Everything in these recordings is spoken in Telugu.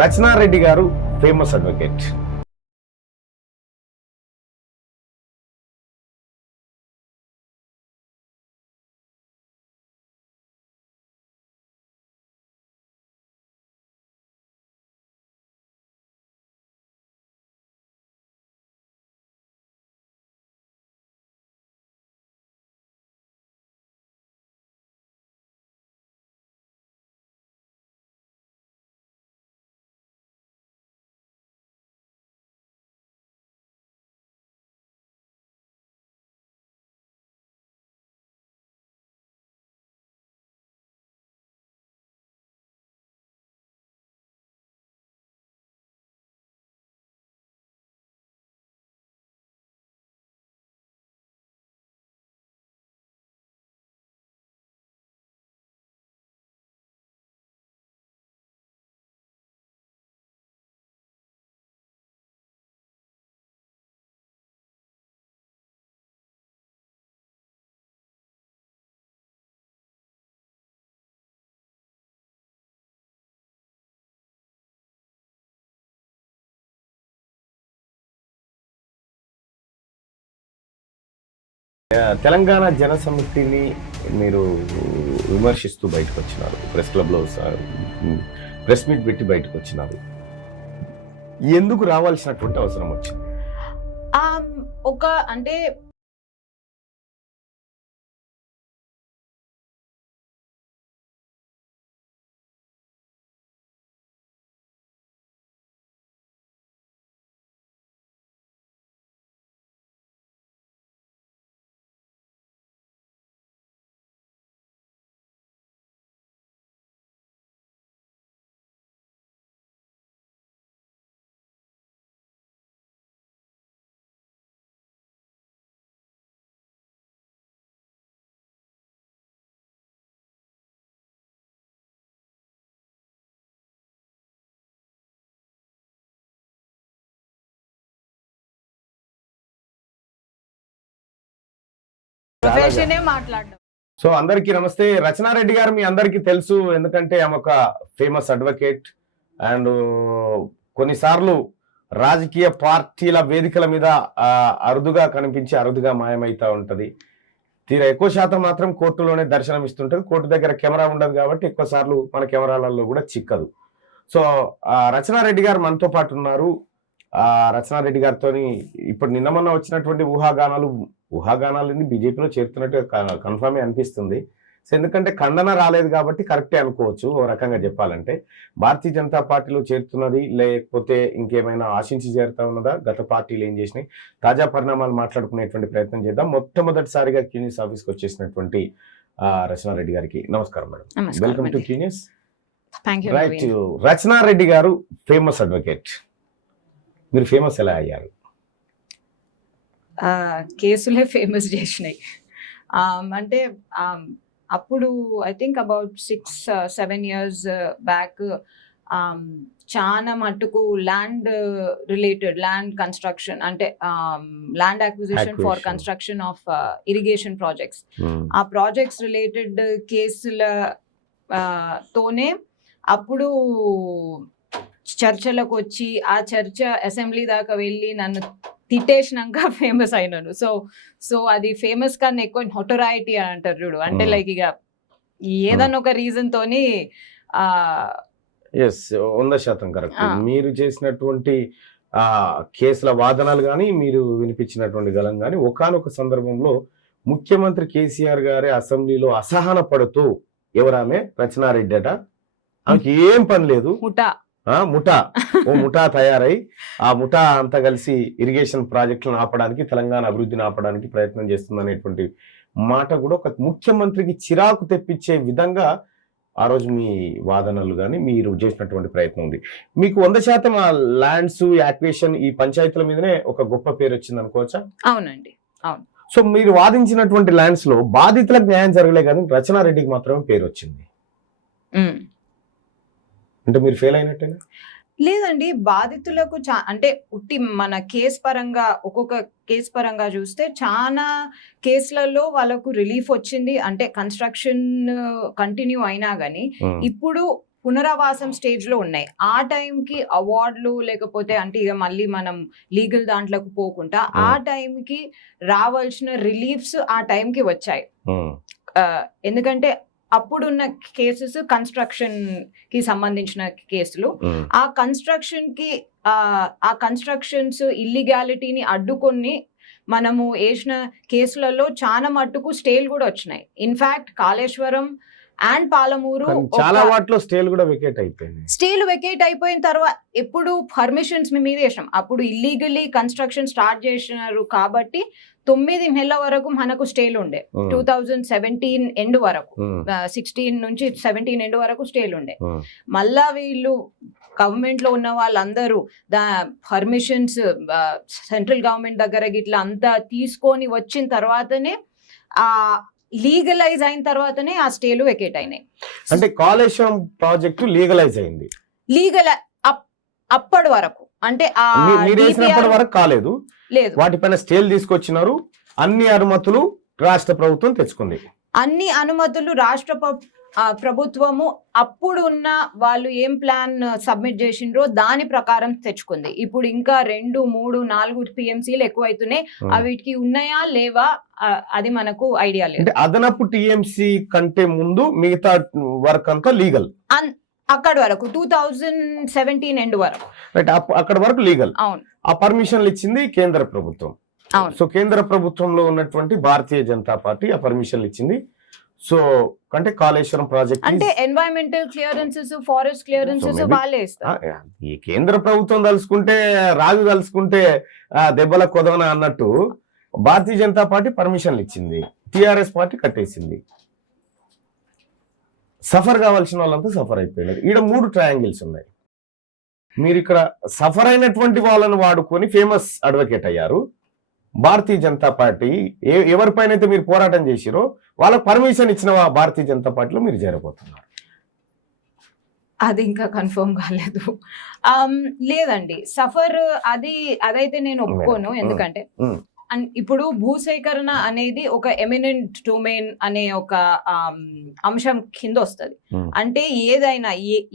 రచనారెడ్డి గారు ఫేమస్ అడ్వకేట్. తెలంగాణ జన సమితిని మీరు విమర్శిస్తూ బయటకు వచ్చినారు. ప్రెస్ క్లబ్లో ప్రెస్ మీట్ పెట్టి బయటకు వచ్చినారు. ఎందుకు రావాల్సినటువంటి అవసరం వచ్చింది? ఒక అంటే ప్రొఫెషనే మాట్లాడడం. సో అందరికీ నమస్తే. రచనారెడ్డి గారు మీ అందరికీ తెలుసు, ఎందుకంటే ఆమె ఒక ఫేమస్ అడ్వకేట్ అండ్ కొన్నిసార్లు రాజకీయ పార్టీల వేదికల మీద అరుదుగా కనిపించి అరుదుగా మాయమైతా ఉంటది. తీరా ఎక్కువ శాతం మాత్రం కోర్టులోనే దర్శనం ఇస్తుంటది. కోర్టు దగ్గర కెమెరా ఉండదు కాబట్టి ఎక్కువ సార్లు మన కెమెరాలలో కూడా చిక్కదు. సో రచనారెడ్డి గారు మనతో పాటు ఉన్నారు. రచనారెడ్డి గారితో ఇప్పుడు నిన్న మొన్న వచ్చినటువంటి ఊహాగానాలు బీజేపీలో చేరుతున్నట్టు కన్ఫర్మే అనిపిస్తుంది. సో ఎందుకంటే ఖండన రాలేదు కాబట్టి కరెక్టే అనుకోవచ్చు. ఓ రకంగా చెప్పాలంటే భారతీయ జనతా పార్టీలో చేరుతున్నది, లేకపోతే ఇంకేమైనా ఆశించి చేరుతా ఉన్నదా, గత పార్టీలు ఏం చేసినాయి, తాజా పరిణామాలు మాట్లాడుకునేటువంటి ప్రయత్నం చేద్దాం. మొట్టమొదటిసారిగా క్యూ న్యూస్ ఆఫీస్కి వచ్చేసినటువంటి రచనారెడ్డి గారికి నమస్కారం madam. Welcome to Q news. Right, Rachana Reddy గారు ఫేమస్ అడ్వకేట్. మీరు ఫేమస్ ఎలా అయ్యారు? కేసులే ఫేమస్ చేసినాయి. అంటే అప్పుడు I think about 6-7 years back చాలా మట్టుకు ల్యాండ్ రిలేటెడ్, ల్యాండ్ కన్స్ట్రక్షన్ అంటే land acquisition for construction of irrigation projects, ఆ ప్రాజెక్ట్స్ రిలేటెడ్ కేసుల తోనే అప్పుడు చర్చలకు వచ్చి ఆ చర్చ అసెంబ్లీ దాకా వెళ్ళి నన్ను తిట్టేసినాక ఫేమస్ అయినాను. సో అది ఫేమస్ కన్నా ఎక్కువ నొటోరైటీ అని అంటారు చూడు, అంటే లైక్ ఇక ఏదన్నా ఒక రీజన్ తోని 100% కరెక్ట్. మీరు చేసినటువంటి కేసుల వాదనలు కానీ, మీరు వినిపించినటువంటి గలం కానీ ఒకానొక సందర్భంలో ముఖ్యమంత్రి కేసీఆర్ గారి అసెంబ్లీలో అసహన పడుతూ, ఎవరామె రచనారెడ్డి అట, ఆమెకి ఏం పని లేదు, ముఠా తయారై ఆ ముఠా అంతా కలిసి ఇరిగేషన్ ప్రాజెక్టులను ఆపడానికి, తెలంగాణ అభివృద్ధిని ఆపడానికి ప్రయత్నం చేస్తుందనేటువంటి మాట కూడా ఒక ముఖ్యమంత్రికి చిరాకు తెప్పించే విధంగా ఆ రోజు మీ వాదనలు కానీ మీరు చేసినటువంటి ప్రయత్నం ఉంది. మీకు 100% ఆ ల్యాండ్స్, యాక్వేషన్, ఈ పంచాయతీల మీదనే ఒక గొప్ప పేరు వచ్చింది అనుకోవచ్చా? అవునండి, అవును. సో మీరు వాదించినటువంటి ల్యాండ్స్ లో బాధితులకు న్యాయం జరగలే కానీ రచనారెడ్డికి మాత్రమే పేరు వచ్చింది. అంటే మీరు ఫెయిల్ అయినట్టేనా? లేదండి, బాధితులకు అంటే ఉట్టి మన కేసు పరంగా, ఒక్కొక్క కేసు పరంగా చూస్తే చాలా కేసులలో వాళ్ళకు రిలీఫ్ వచ్చింది. అంటే కన్స్ట్రక్షన్ కంటిన్యూ అయినా గానీ ఇప్పుడు పునరావాసం స్టేజ్ లో ఉన్నాయి. ఆ టైంకి అవార్డులు లేకపోతే అంటే ఇక మళ్ళీ మనం లీగల్ దాంట్లోకి పోకుండా ఆ టైంకి రావాల్సిన రిలీఫ్స్ ఆ టైంకి వచ్చాయి. ఎందుకంటే అప్పుడున్న కేసెస్ కన్స్ట్రక్షన్ కి సంబంధించిన కేసులు. ఆ కన్స్ట్రక్షన్స్ ఇల్లీగాలిటీని అడ్డుకొని మనము వేసిన కేసులలో చాలా మట్టుకు స్టేలు కూడా వచ్చినాయి. ఇన్ఫాక్ట్ కాళేశ్వరం అండ్ పాలమూరు చాలా వాటిలో స్టేలు కూడా వెకేట్ అయిపోయింది. స్టేలు వెకేట్ అయిపోయిన తర్వాత ఎప్పుడు పర్మిషన్స్ మేము మీద చేసినాం, అప్పుడు ఇల్లీగలీ కన్స్ట్రక్షన్ స్టార్ట్ చేసినారు కాబట్టి 9 నెలల వరకు మనకు స్టేలు ఉండే. 2017 ఎండ్ వరకు 16 నుంచి 17 ఎండ్ వరకు స్టేలు ఉండే. మళ్ళా వీళ్ళు గవర్నమెంట్ లో ఉన్న వాళ్ళందరూ పర్మిషన్స్ సెంట్రల్ గవర్నమెంట్ దగ్గర గిట్లా అంతా తీసుకొని వచ్చిన తర్వాతనే ఆ లీగలైజ్ అయిన తర్వాతనే ఆ స్టేలు వెకేట్ అయినాయి. అంటే కాళేశ్వరం ప్రాజెక్టు లీగలైజ్ అయింది. అప్పటి వరకు అంటే వేసినప్పటి వరకు కాలేదు, లేదు. వాటిపైన స్టేలు తీసుకొచ్చినారు. అన్ని అనుమతులు రాష్ట్ర ప్రభుత్వం తెచ్చుకుంది. అన్ని అనుమతులు రాష్ట్ర ప్రభుత్వము అప్పుడున్న వాళ్ళు ఏం ప్లాన్ సబ్మిట్ చేసిండ్రో దాని ప్రకారం తెచ్చుకుంది. ఇప్పుడు ఇంకా 2, 3, 4 టీఎంసీలు ఎక్కువైతున్నాయి. వీటికి ఉన్నాయా లేవా అది మనకు ఐడియా లేదు. అదనపు టీఎంసీ కంటే ముందు మిగతా వర్క్ అంతా లీగల్. అక్కడి వరకు 2017 ఎండ్ వరకు అక్కడ వరకు లీగల్. అవును. ఆ పర్మిషన్లు ఇచ్చింది కేంద్ర ప్రభుత్వం. సో కేంద్ర ప్రభుత్వంలో ఉన్నటువంటి భారతీయ జనతా పార్టీ ఆ పర్మిషన్లు ఇచ్చింది. సో అంటే కాళేశ్వరం ప్రాజెక్ట్ అంటే ఎన్వైరన్మెంటల్ క్లియరెన్సెస్, ఫారెస్ట్ క్లియరెన్సెస్ వాళ్ళే ఇస్తారు. ఈ కేంద్ర ప్రభుత్వం తలుసుకుంటే రాజు తలుసుకుంటే దెబ్బల కొదవన అన్నట్టు భారతీయ జనతా పార్టీ పర్మిషన్లు ఇచ్చింది, టిఆర్ఎస్ పార్టీ కట్టేసింది. సఫర్ కావాల్సిన వాళ్ళంతా సఫర్ అయిపోయినారు. ఈడ 3 ట్రయాంగిల్స్ ఉన్నాయి. మీరు ఇక్కడ సఫర్ అయినటువంటి వాళ్ళను వాడుకొని ఫేమస్ అడ్వకేట్ అయ్యారు. భారతీయ జనతా పార్టీ ఎవరిపైన అయితే మీరు పోరాటం చేసిరో వాళ్ళకి పర్మిషన్ ఇచ్చిన భారతీయ జనతా పార్టీలో మీరు చేరబోతున్నారు. అది ఇంకా కన్ఫర్మ్ కాలేదు. లేదండి, సఫర్ అదైతే నేను ఒప్పుకోను. ఎందుకంటే ఇప్పుడు భూసేకరణ అనేది ఒక ఎమినెంట్ డొమైన్ అనే ఒక అంశం కింద వస్తుంది. అంటే ఏదైనా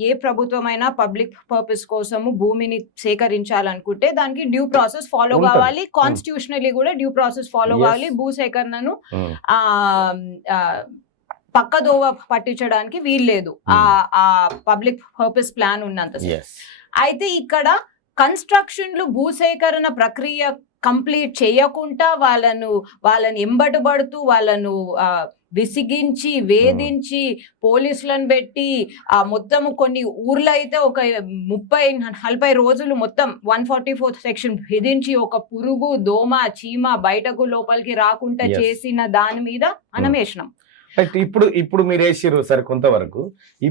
ఏ ప్రభుత్వమైనా పబ్లిక్ పర్పస్ కోసము భూమిని సేకరించాలనుకుంటే దానికి డ్యూ ప్రాసెస్ ఫాలో కావాలి. కాన్స్టిట్యూషనలీ కూడా డ్యూ ప్రాసెస్ ఫాలో కావాలి. భూసేకరణను పక్కదోవ పట్టించడానికి వీల్లేదు ఆ పబ్లిక్ పర్పస్ ప్లాన్ ఉన్నంత. అయితే ఇక్కడ కన్స్ట్రక్షన్లు భూసేకరణ ప్రక్రియ కంప్లీట్ చేయకుండా వాళ్ళని ఎంబటబడుతూ వాళ్ళను విసిగించి వేధించి పోలీసులను పెట్టి మొత్తం కొన్ని ఊర్లో అయితే ఒక 30-40 రోజులు మొత్తం 144 సెక్షన్ విధించి ఒక పురుగు, దోమ, చీమ బయటకు లోపలికి రాకుండా చేసిన దాని మీద మనం వేసినాం. ఇప్పుడు మీరు వేసిరు సరే కొంతవరకు.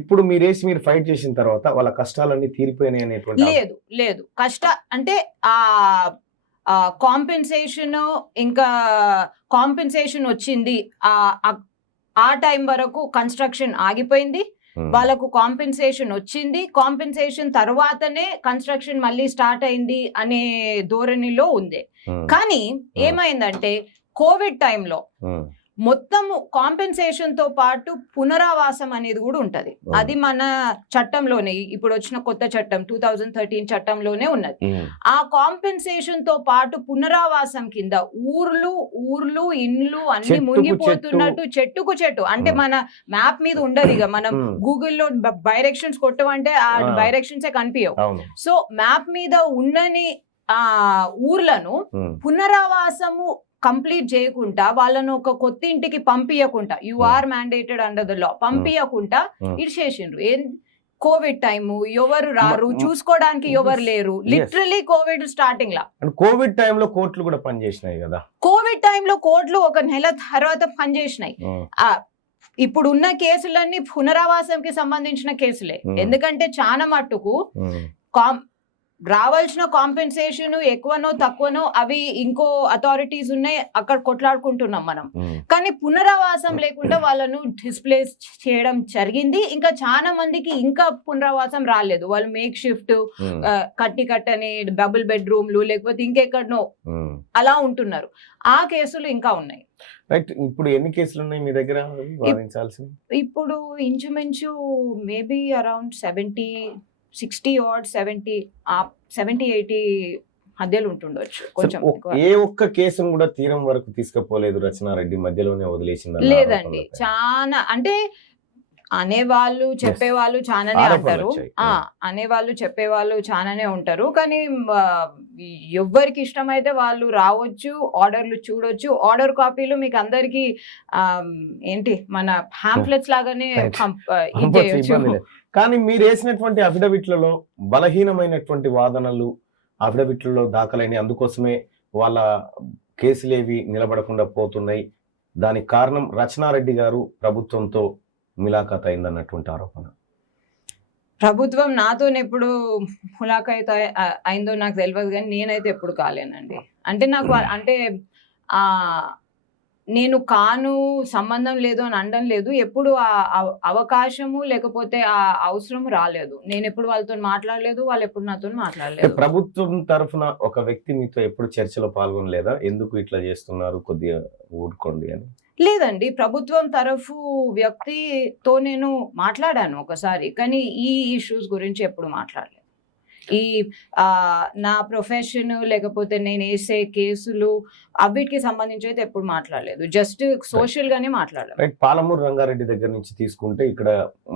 ఇప్పుడు మీరు ఫైట్ చేసిన తర్వాత వాళ్ళ కష్టాలన్నీ తీరిపోయినాయి అనేటువంటి? లేదు అంటే కాంపెన్సేషన్ ఇంకా కాంపెన్సేషన్ వచ్చింది. ఆ టైం వరకు కన్స్ట్రక్షన్ ఆగిపోయింది, వాళ్ళకు కాంపెన్సేషన్ వచ్చింది. కాంపెన్సేషన్ తర్వాతనే కన్స్ట్రక్షన్ మళ్ళీ స్టార్ట్ అయింది అనే ధోరణిలో ఉంది. కానీ ఏమైందంటే కోవిడ్ టైంలో మొత్తము కాంపెన్సేషన్ తో పాటు పునరావాసం అనేది కూడా ఉంటది. అది మన చట్టంలోనే ఇప్పుడు వచ్చిన కొత్త చట్టం 2013 చట్టంలోనే ఉన్నది. ఆ కాంపెన్సేషన్ తో పాటు పునరావాసం కింద ఊర్లు ఇండ్లు అన్ని మునిగిపోతున్నట్టు చెట్టుకు చెట్టు అంటే మన మ్యాప్ మీద ఉండదు. ఇక మనం గూగుల్లో డైరెక్షన్స్ కొట్టమంటే ఆ డైరెక్షన్సే కనిపించవు. సో మ్యాప్ మీద ఉన్నని ఊర్లను పునరావాసము కంప్లీట్ చేయకుండా వాళ్ళను ఒక కొత్త ఇంటికి పంపించకుండా you are mandated under the law పంపించకుండా ఇడిచేసిండ్రు. కోవిడ్ టైము ఎవరు రారు చూసుకోవడానికి, ఎవరు లేరు. లిటరలీ కోవిడ్ స్టార్టింగ్ లా కోవిడ్ టైంలో కోర్టులు కూడా పనిచేసినాయి కదా. కోవిడ్ టైంలో కోర్టులు 1 నెల తర్వాత పనిచేసినాయి. ఇప్పుడు ఉన్న కేసులన్నీ పునరావాసంకి సంబంధించిన కేసులే. ఎందుకంటే చాలా మట్టుకు రావాల్సిన కాంపెన్సేషన్ ఎక్కువనో తక్కువనో అవి ఇంకో అథారిటీస్ ఉన్నాయి, అక్కడ కొట్లాడుకుంటున్నాం మనం. కానీ పునరావాసం లేకుండా వాళ్ళను డిస్ప్లేస్ చేయడం జరిగింది. ఇంకా చాలా మందికి ఇంకా పునరావాసం రాలేదు. వాళ్ళు మేక్ షిఫ్ట్ కట్టని డబుల్ బెడ్రూమ్లు లేకపోతే ఇంకెక్కడనో అలా ఉంటున్నారు. ఆ కేసులు ఇంకా ఉన్నాయి. రైట్. ఇప్పుడు ఎన్ని కేసులు ఉన్నాయి మీ దగ్గర వాదించాల్సినవి? ఇప్పుడు ఇంచుమించు మేబీ అరౌండ్ 60 or 70-80 మధ్యలో ఉంటుండొచ్చు. కొంచెం ఏ ఒక్క కేసును కూడా తీరం వరకు తీసుకుపోలేదు రచనారెడ్డి, మధ్యలోనే వదిలేసింది? లేదండి, చాలా అంటే అనేవాళ్ళు చెప్పేవాళ్ళు చాలానే అంటారు, అనేవాళ్ళు చెప్పేవాళ్ళు చాలానే ఉంటారు. కానీ ఎవరికి ఇష్టమైతే వాళ్ళు రావచ్చు, ఆర్డర్లు చూడొచ్చు. ఆర్డర్ కాపీలు మీకు అందరికి ఏంటి మన పాంప్లెట్స్ లాగానే ఇచ్చేయచ్చు. కానీ మీరు వేసినటువంటి అఫిడవిట్లలో బలహీనమైనటువంటి వాదనలు అఫిడవిట్లలో దాఖలైన, అందుకోసమే వాళ్ళ కేసులేవి నిలబడకుండా పోతున్నాయి. దానికి కారణం రచనారెడ్డి గారు ప్రభుత్వంతో ములాఖాత్ అయిందన్నటువంటి ఆరోపణ. ప్రభుత్వం నాతో ఎప్పుడు ములాఖాత్ అయిందో నాకు తెలియదు, కానీ నేనైతే ఎప్పుడు కాలేనండి. అంటే నాకు అంటే నేను కాను, సంబంధం లేదు అని అనడం లేదు. ఎప్పుడు ఆ అవకాశము లేకపోతే ఆ అవసరం రాలేదు. నేను ఎప్పుడు వాళ్ళతో మాట్లాడలేదు, వాళ్ళు ఎప్పుడు నాతో మాట్లాడలేదు. ప్రభుత్వం తరఫున ఒక వ్యక్తి మీతో ఎప్పుడు చర్చలో పాల్గొనలేదా? ఎందుకు ఇట్లా చేస్తున్నారు, కొద్దిగా ఊడుకోండి అని? లేదండి, ప్రభుత్వం తరఫు వ్యక్తితో నేను మాట్లాడాను ఒకసారి, కానీ ఈ ఇష్యూస్ గురించి ఎప్పుడు మాట్లాడలేదు. ఈ నా ప్రొఫెషన్ లేకపోతే నేను వేసే కేసులు అవిటికి సంబంధించి అయితే ఎప్పుడు మాట్లాడలేదు. జస్ట్ సోషల్ గానే మాట్లాడాలి. రైట్. పాలమూరు రంగారెడ్డి దగ్గర నుంచి తీసుకుంటే ఇక్కడ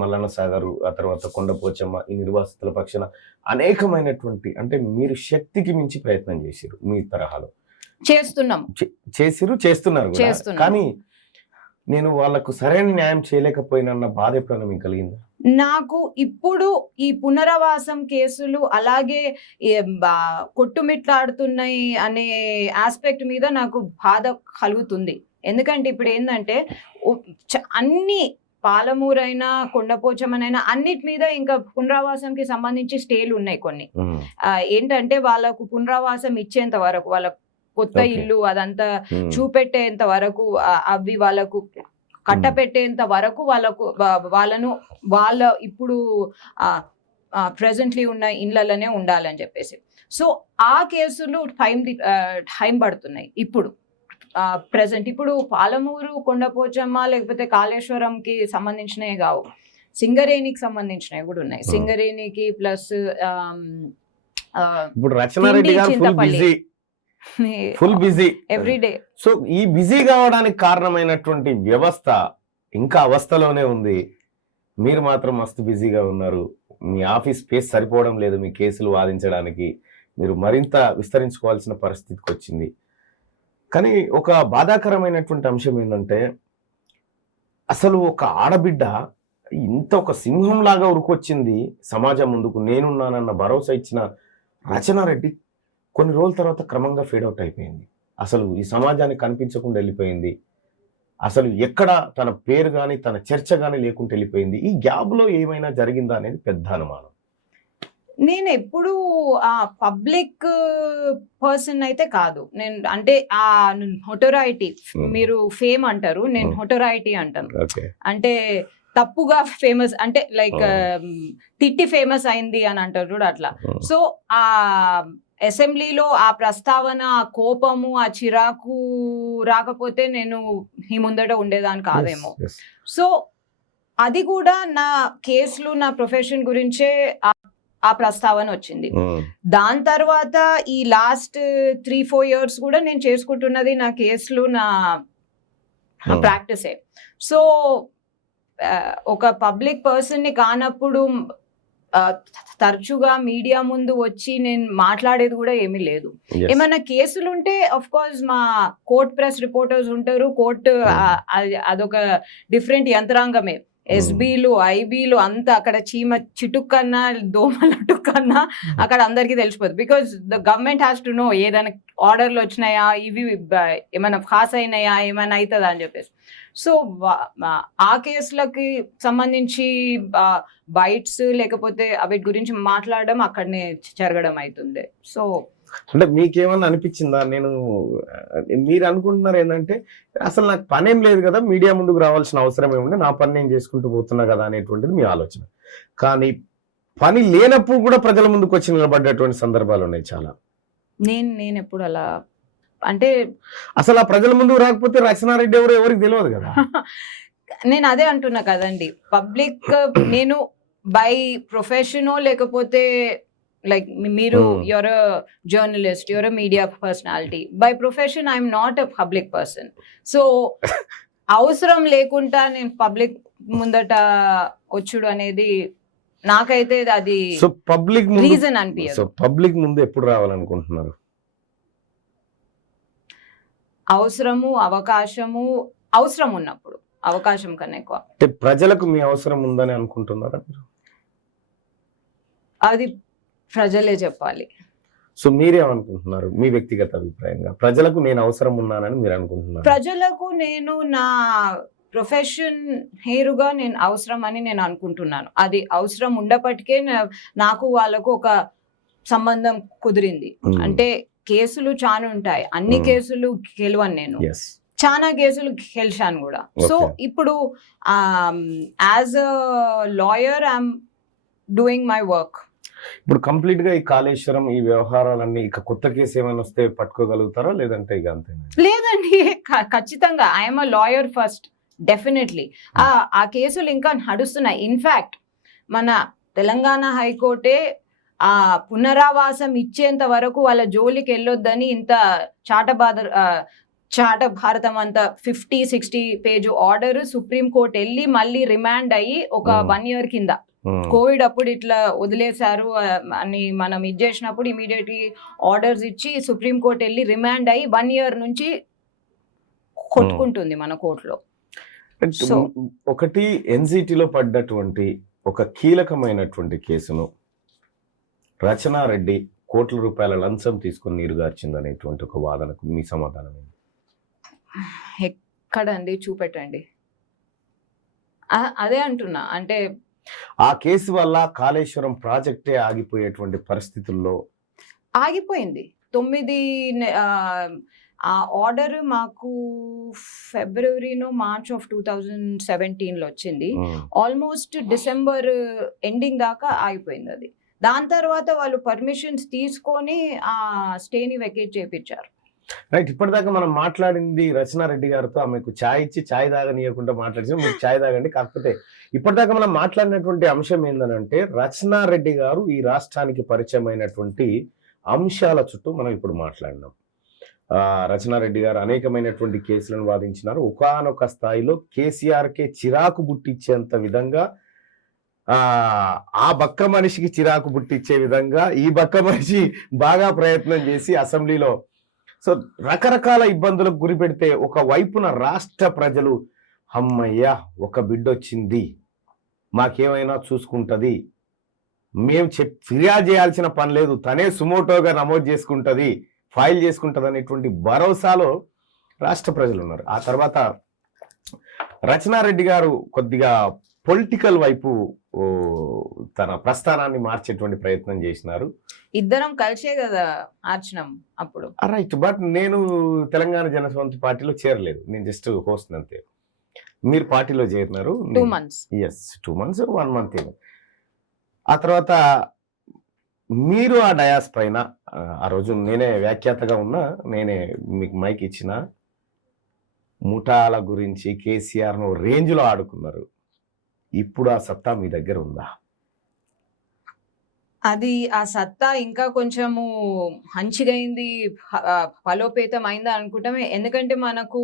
మల్లన్న సాగరు, ఆ తర్వాత కొండపోచమ్మ, ఈ నిర్వాసితుల పక్షాన అనేకమైనటువంటి, అంటే మీరు శక్తికి మించి ప్రయత్నం చేసిరు, మీ తరహాలో చేస్తున్నారు. కానీ నేను వాళ్ళకు సరైన న్యాయం చేయలేకపోయినన్న బాధ ఎప్పుడైనా మీకు కలిగిందా? నాకు ఇప్పుడు ఈ పునరావాసం కేసులు అలాగే కొట్టుమిట్లాడుతున్నాయి అనే ఆస్పెక్ట్ మీద నాకు బాధ కలుగుతుంది. ఎందుకంటే ఇప్పుడు ఏంటంటే అన్ని పాలమూరైనా కొండపోచమనైనా అన్నిటి మీద ఇంకా పునరావాసంకి సంబంధించి స్టేలు ఉన్నాయి కొన్ని. ఏంటంటే వాళ్ళకు పునరావాసం ఇచ్చేంత వరకు, వాళ్ళ కొత్త ఇల్లు అదంతా చూపెట్టేంత వరకు, అవి వాళ్ళకు కట్టపెట్టేంత వరకు వాళ్ళ ఇప్పుడు ప్రెసెంట్లీ ఉన్న ఇళ్లలోనే ఉండాలని చెప్పేసి. సో ఆ కేసులు టైం పడుతున్నాయి ఇప్పుడు ప్రెసెంట్. ఇప్పుడు పాలమూరు, కొండపోచమ్మ లేకపోతే కాళేశ్వరంకి సంబంధించినవి కావు, సింగరేణికి సంబంధించినవి కూడా ఉన్నాయి. సింగరేణికి plus full busy everyday. So ఈ బిజీ కావడానికి కారణమైనటువంటి వ్యవస్థ ఇంకా అవస్థలోనే ఉంది. మీరు మాత్రం మస్తు బిజీగా ఉన్నారు. మీ ఆఫీస్ స్పేస్ సరిపోవడం లేదు మీ కేసులు వాదించడానికి. మీరు మరింత విస్తరించుకోవాల్సిన పరిస్థితికి వచ్చింది. కానీ ఒక బాధాకరమైనటువంటి అంశం ఏంటంటే, అసలు ఒక ఆడబిడ్డ ఇంత ఒక సింహంలాగా ఉరుకొచ్చింది సమాజం ముందుకు, నేనున్నానన్న భరోసా ఇచ్చిన రచనారెడ్డి కొన్ని రోజుల తర్వాత క్రమంగా ఫేడ్ అవుట్ అయిపోయింది. అసలు ఈ సమాజానికి కనిపించకుండా వెళ్ళిపోయింది. అసలు ఎక్కడ తన పేరు కానీ తన చర్చ కానీ లేకుండా వెళ్ళిపోయింది. ఈ గ్యాప్లో ఏమైనా జరిగిందా అనేది పెద్ద అనుమానం. నేను ఎప్పుడు ఆ పబ్లిక్ పర్సన్ అయితే కాదు. నేను అంటే ఆ నోటోరైటీ, మీరు ఫేమ్ అంటారు, నేను నోటోరైటీ అంటాను. అంటే తప్పుగా ఫేమస్, అంటే లైక్ తిట్టి ఫేమస్ అయింది అని అంటారు చూడు, అట్లా. సో ఆ అసెంబ్లీలో ఆ ప్రస్తావన, ఆ కోపము, ఆ చిరాకు రాకపోతే నేను ఈ ముందట ఉండేదాన్ని కాదేమో. సో అది కూడా నా కేసులు, నా ప్రొఫెషన్ గురించే ఆ ప్రస్తావన వచ్చింది. దాని తర్వాత ఈ లాస్ట్ 3-4 years కూడా నేను చేసుకుంటున్నది నా కేసులు, నా ప్రాక్టీసే. సో ఒక పబ్లిక్ పర్సన్ ని కానప్పుడు తరచుగా మీడియా ముందు వచ్చి నేను మాట్లాడేది కూడా ఏమీ లేదు. ఏమైనా కేసులు ఉంటే ఆఫ్ కోర్స్ మా కోర్ట్ ప్రెస్ రిపోర్టర్స్ ఉంటారు. కోర్టు అదొక డిఫరెంట్ యంత్రాంగమే. ఎస్బీలు, ఐబీలు అంతా అక్కడ చీమ చిటుక్కన్నా దోమల టుక్కన్నా అక్కడ అందరికీ తెలిసిపోతుంది. Because the government has to know ఏదైనా ఆర్డర్లు వచ్చినాయా, ఇవి ఏమైనా పాస్ అయినాయా, ఏమైనా అవుతుందా అని చెప్పేసి. సో ఆ కేసులకి సంబంధించి బైట్స్ లేకపోతే వీటి గురించి మాట్లాడడం అక్కడనే జరగడం అవుతుంది. సో అంటే మీకేమన్నా అనిపించిందా? మీరు అనుకుంటున్నారు ఏంటంటే అసలు నాకు పనేం లేదు కదా, మీడియా ముందుకు రావాల్సిన అవసరం ఏముంది, నా పని నేను చేసుకుంటూ పోతున్నా కదా అనేటువంటిది మీ ఆలోచన. కానీ పని లేనప్పుడు కూడా ప్రజల ముందుకు వచ్చి నిలబడ్డటువంటి సందర్భాలు ఉన్నాయి చాలా. నేను ఎప్పుడు అలా అంటే అసలు ఆ ప్రజల ముందుకు రాకపోతే రచనారెడ్డి ఎవరికి తెలియదు కదా. నేను అదే అంటున్నా కదండి, పబ్లిక్ నేను బై ప్రొఫెషనో లేకపోతే లైక్ మీరు your journalist, your media personality, by profession I'm not a public person. So అవసరం లేకుండా నేను పబ్లిక్ ముందట వచ్చుడు అనేది నాకైతే అది పబ్లిక్ రీజన్ అనిపించదు. సో పబ్లిక్ ముందు ఎప్పుడు రావాలనుకుంటున్నారు? అవసరం ఉన్నప్పుడు, అవకాశం కన్నా ఎక్కువ. అంటే ప్రజలకు మీ అవసరం ఉందని అనుకుంటున్నారా మీరు? అది ప్రజలే చెప్పాలి. సో మీరేమనుకుంటున్నారు మీ వ్యక్తిగత అభిప్రాయంగా? ప్రజలకు నేను అవసరం ఉన్నానని మీరు అనుకుంటున్నారు? ప్రజలకు నేను నా ప్రొఫెషన్ హేరుగా నేను అవసరం అని నేను అనుకుంటున్నాను. అది అవసరం ఉండప్పటికే నాకు వాళ్ళకు ఒక సంబంధం కుదిరింది. అంటే కేసులు చాలా ఉంటాయి, అన్ని కేసులు గెలవను నేను, చాలా కేసులు గెలిచాను కూడా. సో ఇప్పుడు as a lawyer I'm doing my work. ఇప్పుడు కంప్లీట్ గా ఈ కాళేశ్వరం ఈ వ్యవహారాలన్నీ ఇక కొత్త కేసు ఏమైనా వస్తే పట్టుకోగలుగుతారా, లేదంటే ఇక అంతే? లేదండి, ఖచ్చితంగా I'm a lawyer first, definitely. ఆ కేసులు ఇంకా నడుస్తున్నాయి. ఇన్ఫాక్ట్ మన తెలంగాణ హైకోర్టే ఆ పునరావాసం ఇచ్చేంత వరకు వాళ్ళ జోలికి వెళ్ళొద్దని ఇంత చాట భారతం అంతా 50-60 పేజ్ ఆర్డర్ సుప్రీం కోర్ట్ వెళ్ళి మళ్ళీ రిమాండ్ అయ్యి ఒక 1 year కింద, కోవిడ్ అప్పుడు ఇట్లా వదిలేశారు అని మనం ఇది చేసినప్పుడు ఇమీడియట్లీ ఆర్డర్స్ ఇచ్చి సుప్రీం కోర్ట్ వెళ్ళి రిమాండ్ అయ్యి 1 year నుంచి కొట్టుకుంటుంది మన కోర్టులో. ఒకటి ఎన్జిటిలో పడ్డటువంటి ఒక కీలకమైనటువంటి కేసును రచనారెడ్డి కోట్ల రూపాయల లంచం తీసుకుని నీరుగార్చింది అనేటువంటి ఒక వాదనకు మీ సమాధానం ఏంటి? ఎక్కడండి చూపెట్టండి. అదే అంటున్నా, అంటే ఆ కేసు వల్ల కాళేశ్వరం ప్రాజెక్టే ఆగిపోయేటువంటి పరిస్థితుల్లో ఆగిపోయింది. 9 ఆ ఆర్డర్ మాకు ఫిబ్రవరినో మార్చ్ ఆఫ్ 2017లో వచ్చింది. ఆల్మోస్ట్ డిసెంబర్ ఎండింగ్ దాకా ఆగిపోయింది అది. దాని తర్వాత వాళ్ళు పర్మిషన్స్ తీసుకొని ఆ స్టేని వెకేట్ చేయించారు. రైట్. ఇప్పటిదాకా మనం మాట్లాడింది రచనారెడ్డి గారితో, ఆమెకు ఛాయ్ ఇచ్చి ఛాయ్ తాగనీయకుండా మాట్లాడితే మీరు ఛాయ్ తాగండి. కాకపోతే ఇప్పటిదాకా మనం మాట్లాడినటువంటి అంశం ఏంటంటే రచనారెడ్డి గారు ఈ రాష్ట్రానికి పరిచయమైనటువంటి అంశాల చుట్టూ మనం ఇప్పుడు మాట్లాడినాం. రచనారెడ్డి గారు అనేకమైనటువంటి కేసులను వాదించినారు. ఒకానొక స్థాయిలో కేసీఆర్కే చిరాకు బుట్టించేంత విధంగా ఆ బక్క మనిషికి చిరాకు బుట్టించే విధంగా ఈ బక్క మనిషి బాగా ప్రయత్నం చేసి అసెంబ్లీలో సో రకరకాల ఇబ్బందులకు గురి పెడితే ఒక వైపున రాష్ట్ర ప్రజలు అమ్మయ్యా ఒక బిడ్డ వచ్చింది, మాకేమైనా చూసుకుంటది, మేము ఫిర్యాదు చేయాల్సిన పని లేదు, తనే సుమోటోగా నమోదు చేసుకుంటది, ఫైల్ చేసుకుంటది అనేటువంటి భరోసాలో రాష్ట్ర ప్రజలు ఉన్నారు. ఆ తర్వాత రచనారెడ్డి గారు కొద్దిగా పొలిటికల్ వైపు తన ప్రస్థానాన్ని మార్చేటువంటి ప్రయత్నం చేసినారు. ఇద్దరం కలిసే కదా మార్చినాం అప్పుడు. రైట్. బట్ నేను తెలంగాణ జనసమితి పార్టీలో చేరలేదు, నేను జస్ట్ హోస్ట్ అంతే. మీరు పార్టీలో చేరినారు 2 months. ఎస్, 2 months 1 month ఏమో. ఆ తర్వాత మీరు ఆ డయాస్ పైన ఆ రోజు నేనే వ్యాఖ్యాతగా ఉన్నా, నేనే మీకు మైక్ ఇచ్చిన ముఠాల గురించి కేసీఆర్ను రేంజ్లో ఆడుకున్నారు. ఇప్పుడు ఆ సత్తా మీ దగ్గర ఉందా? అది ఆ సత్తా ఇంకా కొంచెము మంచిగైంది, బలోపేతం అయిందా అనుకుంటామే. ఎందుకంటే మనకు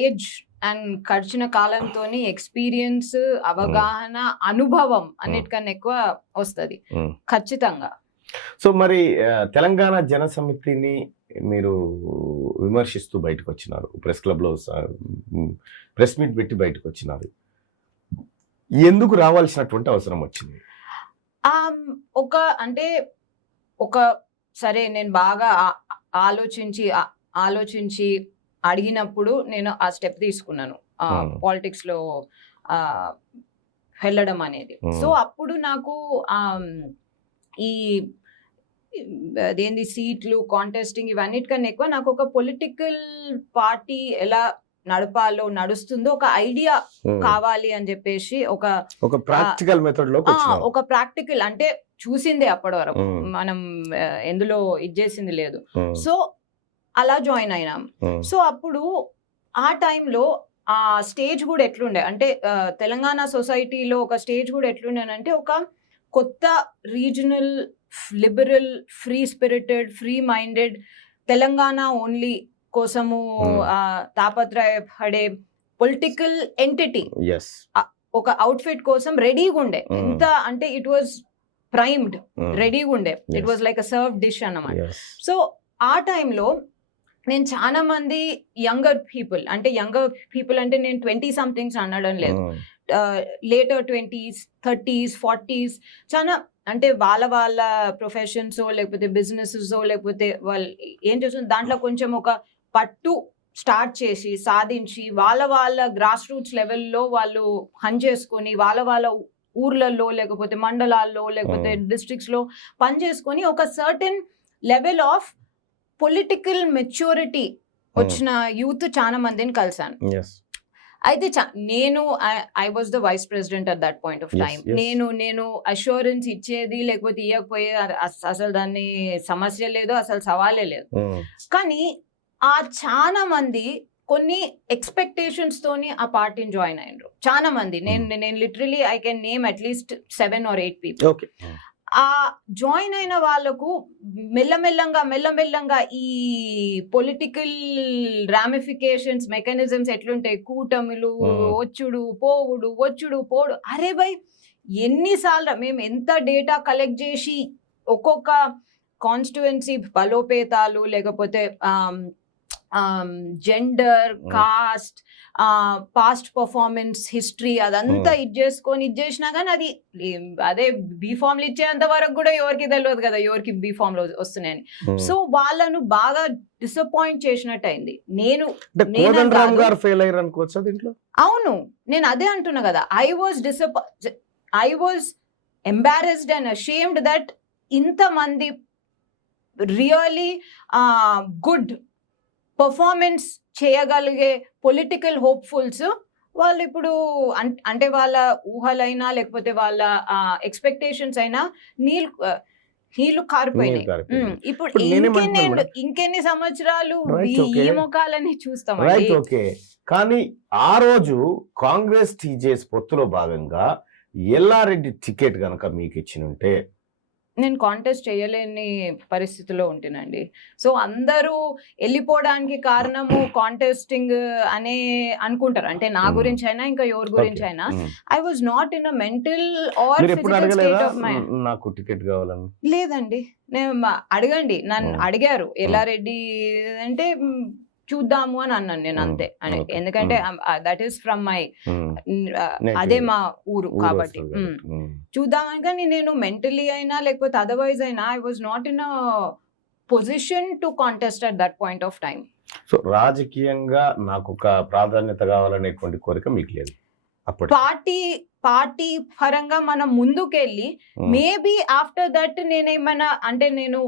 ఏజ్ అండ్ గడిచిన కాలంతో ఎక్స్పీరియన్స్, అవగాహన, అనుభవం అన్నిటికన్నా ఎక్కువ వస్తుంది ఖచ్చితంగా. సో మరి తెలంగాణ జనసమితిని మీరు విమర్శిస్తూ బయటకు వచ్చినారు, ప్రెస్ క్లబ్లో ప్రెస్ మీట్ పెట్టి బయటకు వచ్చినారు. ఎందుకు రావాల్సినటువంటి అవసరం వచ్చింది? సరే నేను బాగా ఆలోచించి అడిగినప్పుడు నేను ఆ స్టెప్ తీసుకున్నాను పాలిటిక్స్ లో ఆ, వెళ్ళడం అనేది. సో అప్పుడు నాకు ఈ అదేంది సీట్లు కాంటెస్టింగ్ ఇవన్నిటికన్నా ఎక్కువ నాకు ఒక పొలిటికల్ పార్టీ ఎలా నడుస్తుందో ఒక ఐడియా కావాలి అని చెప్పేసి ఒక ప్రాక్టికల్ మెథడ్ లో ఒక ప్రాక్టికల్ అంటే చూసిందే అప్పటి వరకు మనం ఎందులో ఇచ్చేసింది లేదు. సో అలా జాయిన్ అయినాం. సో అప్పుడు ఆ టైంలో ఆ స్టేజ్ కూడా ఎట్లుండే అంటే తెలంగాణ సొసైటీలో ఒక స్టేజ్ కూడా ఎట్లుండేనంటే ఒక కొత్త regional liberal free spirited free minded Telangana only కోసము తాపత్రయపడే పొలిటికల్ ఎంటిటీ ఒక అవుట్ఫిట్ కోసం రెడీగా ఉండే. ఎంత అంటే ఇట్ వాజ్ ప్రైమ్డ్, రెడీగా ఉండే. It was like a serve dish అన్నమాట. సో ఆ టైంలో నేను చాలా మంది యంగర్ పీపుల్ అంటే నేను 20 సంథింగ్స్ అనడం లేదు, లేటర్ 20s 30s 40s చాలా అంటే వాళ్ళ ప్రొఫెషన్స్ లేకపోతే బిజినెసెస్ లేకపోతే వాళ్ళు ఏం చేస్తున్నారు దాంట్లో కొంచెం ఒక పట్టు స్టార్ట్ చేసి సాధించి వాళ్ళ గ్రాస్ రూట్స్ లెవెల్లో వాళ్ళు పని చేసుకొని వాళ్ళ ఊర్లలో లేకపోతే మండలాల్లో లేకపోతే డిస్ట్రిక్ట్స్ లో పని చేసుకొని ఒక certain level of political maturity వచ్చిన యూత్ చాలా మందిని కలిసాను. అయితే నేను I was the vice president at that point of time. నేను అష్యూరెన్స్ ఇచ్చేది లేకపోతే ఇవ్వకపోయే అసలు దాన్ని సమస్య లేదు, అసలు సవాలే లేదు. కానీ ఆ చాలా మంది కొన్ని ఎక్స్పెక్టేషన్స్ తోని ఆ పార్టీని జాయిన్ అయినరు చాలా మంది. నేను literally I can name at least 7 or 8 people. ఆ జాయిన్ అయిన వాళ్ళకు మెల్లమెల్లంగా ఈ పొలిటికల్ రామిఫికేషన్స్ మెకానిజమ్స్ ఎట్లుంటాయి, కూటమిలు వచ్చుడు పోడు, అరే భయ్ ఎన్నిసార్లు మేము ఎంత డేటా కలెక్ట్ చేసి ఒక్కొక్క కాన్స్టిట్యుయెన్సీ బలోపేతాలు లేకపోతే gender cost past performance history అదంతా ఇచ్చేసినా కానీ అది అదే బీ ఫామ్లు ఇచ్చేంత వరకు కూడా ఎవరికి తెలియదు కదా ఎవరికి బీ ఫామ్ లో వస్తున్నాయని. సో వాళ్ళను బాగా డిసప్పాయింట్ చేసినట్టు అయింది. అవును, నేను అదే అంటున్నా కదా, I was embarrassed and ashamed that ఇంతమంది రియలీ గుడ్ పర్ఫార్మెన్స్ చేయగలిగే పొలిటికల్ హోప్ఫుల్స్ వాళ్ళు ఇప్పుడు అంటే వాళ్ళ ఊహలైనా లేకపోతే వాళ్ళ ఎక్స్పెక్టేషన్స్ అయినా నీళ్లు కారిపోయినాయి. ఇప్పుడు ఇంకెన్ని సంవత్సరాలు ఈ ముఖాలని చూస్తామండి. కానీ ఆ రోజు కాంగ్రెస్ టీజేఎస్ పొత్తులో భాగంగా ఎల్లారెడ్డి టికెట్ గనక మీకు ఇచ్చినుంటే నేను కాంటెస్ట్ చేయలేని పరిస్థితిలో ఉంటేనండి. సో అందరూ వెళ్ళిపోవడానికి కారణము కాంటెస్టింగ్ అనే అనుకుంటారు. అంటే నా గురించి అయినా ఇంకా ఎవరి గురించి అయినా I was not in a mental are physical state of mind. నాకు టికెట్ కావాలని లేదండి, నేను అడగండి, నన్ను అడిగారు ఎల్లారెడ్డి అంటే చూద్దాము అని అన్నాను నేను అంతే అని. ఎందుకంటే దట్ ఈస్ ఫ్రమ్ మై అదే మా ఊరు కాబట్టి చూద్దామని. కానీ నేను మెంటలీ అయినా లేకపోతే అదర్వైజ్ అయినా I was not in a position to contest at that point of time. So రాజకీయంగా నాకు ఒక ప్రాధాన్యత కావాలనేటువంటి కోరిక మీకు లేదు? పార్టీ పరంగా మనం ముందుకెళ్ళి మేబీ ఆఫ్టర్ దట్ నేనేమన్నా అంటే నేను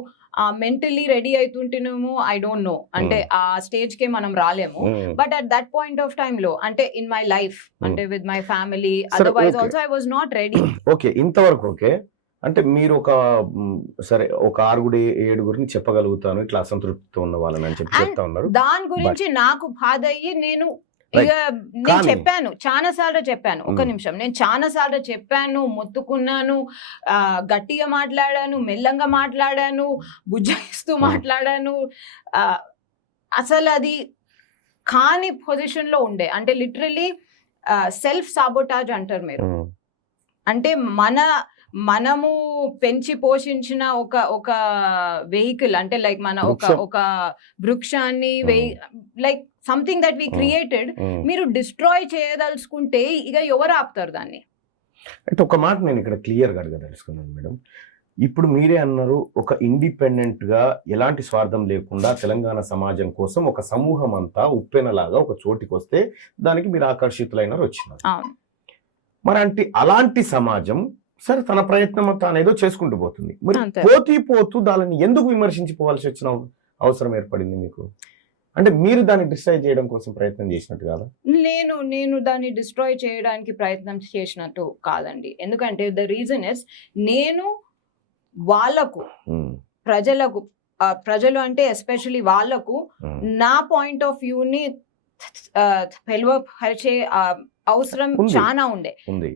మెంటలీ రెడీ అవుతుంటేనేమో ఐ డోంట్ నో, అంటే ఆ స్టేజ్ కే మనం రాలేము. But at that point of time లో అంటే ఇన్ మై లైఫ్ అంటే with my family otherwise also I was not ready. Okay, ఇంతవరకు ఓకే. అంటే మీరు ఒక 6-7 చెప్పగలుగుతాను ఇట్లా అసంతృప్తితో ఉన్న వాళ్ళని అని చెప్పి చెప్తా ఉన్నారు. దాని గురించి నాకు బాధ అయ్యి నేను చెప్పాను, చాలా సార్లు చెప్పాను. ఒక నిమిషం, నేను చాలా సార్లు చెప్పాను, మొత్తుకున్నాను, గట్టిగా మాట్లాడాను, మెల్లంగా మాట్లాడాను, బుజ్జగిస్తూ మాట్లాడాను. అసలు అది కాని పొజిషన్ లో ఉండే. అంటే లిటరలీ సెల్ఫ్ సాబోటాజ్ అంటారు మీరు. అంటే మనము పెంచి పోషించిన ఒక వెహికల్ అంటే లైక్ మన ఒక వృక్షాన్ని like something that we created మీరు డిస్ట్రాయ్ చేయదలుచుకుంటే ఇక ఎవరు ఆపుతారు దాన్ని? అంటే ఒక మాట నేను ఇక్కడ క్లియర్ గా అడగదలుచుకున్నాను మేడం. ఇప్పుడు మీరే అన్నారు, ఒక ఇండిపెండెంట్ గా ఎలాంటి స్వార్థం లేకుండా తెలంగాణ సమాజం కోసం ఒక సమూహం అంతా ఉప్పెనలాగా ఒక చోటికి వస్తే దానికి మీరు ఆకర్షితులైనారు, వచ్చినారు. అవును. మరి అలాంటి సమాజం సరే తన ప్రయత్నం తానేదో చేసుకుంటూ పోతుంది. మరి అంతే. పోతూ దానిని ఎందుకు విమర్శించుకోవాల్సి వచ్చిన అవసరం ఏర్పడింది మీకు? అంటే మీరు దాన్ని డిస్ట్రాయ్ చేయడం కోసం ప్రయత్నం చేసినట్టు కాదా? నేను దాన్ని డిస్ట్రాయ్ చేయడానికి ప్రయత్నం చేసినట్టు కాదండి. ఎందుకంటే ద రీజన్ ఇస్ నేను వాళ్ళకు ఉమ్, ప్రజలకు ప్రజలు అంటే ఎస్పెషల్లీ వాళ్ళకు ఉమ్. నా పాయింట్ ఆఫ్ వ్యూని తెలియపరిచే అవసరం ఉంది. చాలా ఉండే. ఉంది.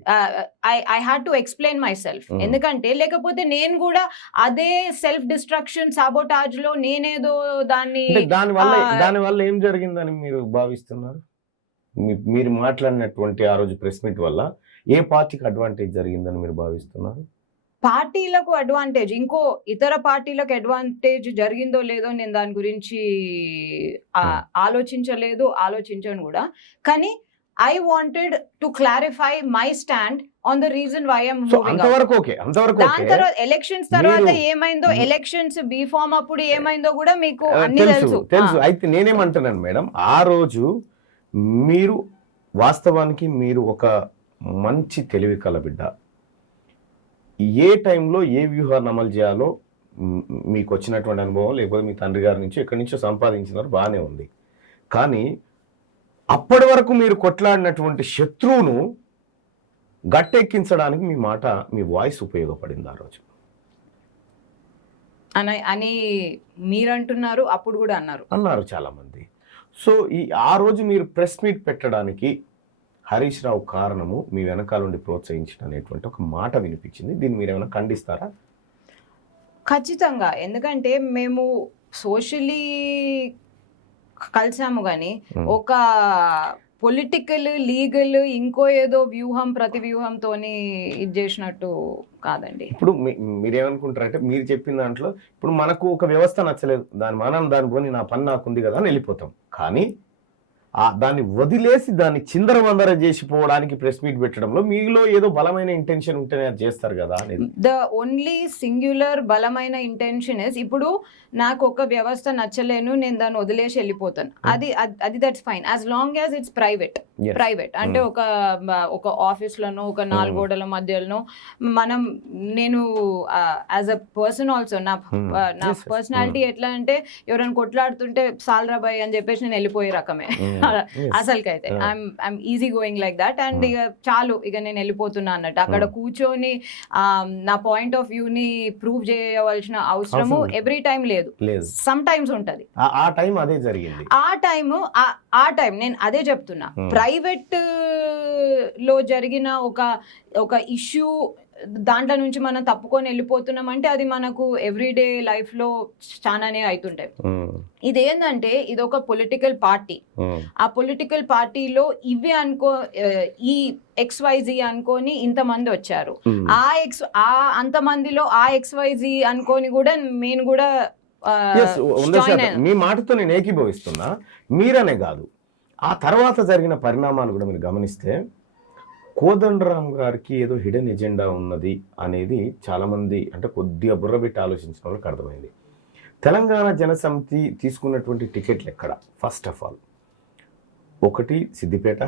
I had to explain my self. Mm. ఎందుకంటే లేకపోతే నేను కూడా అదే సెల్ఫ్ డిస్ట్రక్షన్ సాబోటాజ్ లో నేనేదో దాన్ని అంటే ఆ, దానివల్ల ఏం జరిగిందని మీరు భావిస్తున్నారు? మీరు మాట్లాడినటువంటి ఆ రోజు ప్రెస్ మీట్ వల్ల ఏ పార్టీకి అడ్వాంటేజ్ జరిగిందని మీరు భావిస్తున్నారు? పార్టీలకు అడ్వాంటేజ్, ఇంకో ఇతర పార్టీలకు అడ్వాంటేజ్ జరిగిందో లేదో నేను దాని గురించి ఆలోచించలేదు, ఆలోచించను కూడా. కానీ I wanted to clarify my stand on the reason why I'm so moving. అంతవరకు ఓకే, అంతవరకు దాని ఓకే. తర్వాత ఎలక్షన్స్ తర్వాత మీరు- ఏమైందో, ఎలక్షన్స్ బీ ఫామ్ అప్పుడు ఏమైందో కూడా మీకు అన్ని తెలుసు. తెలుసు. అయితే నేనేమంటున్నాను మేడం, ఆ రోజు మీరు వాస్తవానికి మీరు ఒక మంచి తెలివి కల బిడ్డ. ఏ టైంలో ఏ వ్యూహాన్ని అమలు చేయాలో మీకు వచ్చినటువంటి అనుభవం, లేకపోతే మీ తండ్రి గారి నుంచి ఎక్కడి నుంచో సంపాదించినారు, బాగానే ఉంది. కానీ అప్పటి వరకు మీరు కొట్లాడినటువంటి శత్రువును గట్టెక్కించడానికి మీ వాయిస్ ఉపయోగపడింది ఆ రోజు. అని మీరంటున్నారు, అప్పుడు కూడా అన్నారు చాలా మంది. సో ఆ రోజు మీరు ప్రెస్ మీట్ పెట్టడానికి హరీష్ రావు కారణము మీ వెనకాల నుండి ప్రోత్సహించడం అనేటువంటి ఒక మాట వినిపించింది. దీన్ని మీరు ఏమైనా ఖండిస్తారా? ఖచ్చితంగా. ఎందుకంటే మేము సోషలీ కలిసాము కానీ ఒక పొలిటికల్, లీగల్, ఇంకో ఏదో వ్యూహం ప్రతి వ్యూహంతోని ఇది చేసినట్టు కాదండి. ఇప్పుడు మీరేమనుకుంటారంటే, మీరు చెప్పిన దాంట్లో ఇప్పుడు మనకు ఒక వ్యవస్థ నచ్చలేదు, దాని పోని నా పని నాకుంది కదా అని వెళ్ళిపోతాం. కానీ దాన్ని వదిలేసి దాన్ని చిందరవందర చేసిపోవడానికి ప్రెస్ మీట్ పెట్టడంలో మీలో ఏదో బలమైన ఇంటెన్షన్ ఉంటేనే అది చేస్తారు కదా అనేది. ద ఓన్లీ సింగ్యులర్ బలమైన ఇంటెన్షన్ ఇస్, ఇప్పుడు నాకు ఒక వ్యవస్థ నచ్చలేను, నేను దాన్ని వదిలేసి వెళ్ళిపోతాను, అది that's fine as long as it's private. అంటే ఒక ఆఫీస్ లోనో ఒక 4 గోడల మధ్యలో నేను యాజ్ అ పర్సన్ ఆల్సో నా పర్సనాలిటీ ఎట్లా అంటే, ఎవరైనా కొట్లాడుతుంటే సాల్రాబాయ్ అని చెప్పేసి నేను వెళ్ళిపోయే రకమే అసలుకైతే. I'm easy going like that. And ఇక చాలు, ఇక నేను వెళ్ళిపోతున్నా అన్నట్టు. అక్కడ కూర్చొని నా పాయింట్ ఆఫ్ వ్యూ ని ప్రూవ్ చేయవలసిన అవసరము ఎవ్రీ టైం లేదు, సమ్ టైమ్స్ ఉంటది. ఆ టైం అదే జరిగింది. ఆ టైం నేను అదే చెప్తున్నా. ప్రైవేట్ లో జరిగిన ఒక ఇష్యూ, దాంట్లో నుంచి మనం తప్పుకొని వెళ్ళిపోతున్నాం అంటే అది మనకు ఎవ్రీడే లైఫ్ లో చాలానే అవుతుంటాయి. ఇదేంటంటే ఇది ఒక పొలిటికల్ పార్టీ. ఆ పొలిటికల్ పార్టీలో ఈ XYZ అనుకొని ఇంతమంది వచ్చారు. అంతమందిలో XYZ అనుకొని కూడా నేను కూడా మీ మాటతో నేను ఏకీభవిస్తున్నా. మీరనే కాదు, ఆ తర్వాత జరిగిన పరిణామాలు కూడా మీరు గమనిస్తే కోదండరామ్ గారికి ఏదో హిడెన్ ఎజెండా ఉన్నది అనేది చాలామంది, అంటే కొద్దిగా బుర్రబెట్టి ఆలోచించిన వాళ్ళకి అర్థమైంది. తెలంగాణ జనసమితి తీసుకున్నటువంటి టికెట్లు ఎక్కడ? First of all 1 Siddipet,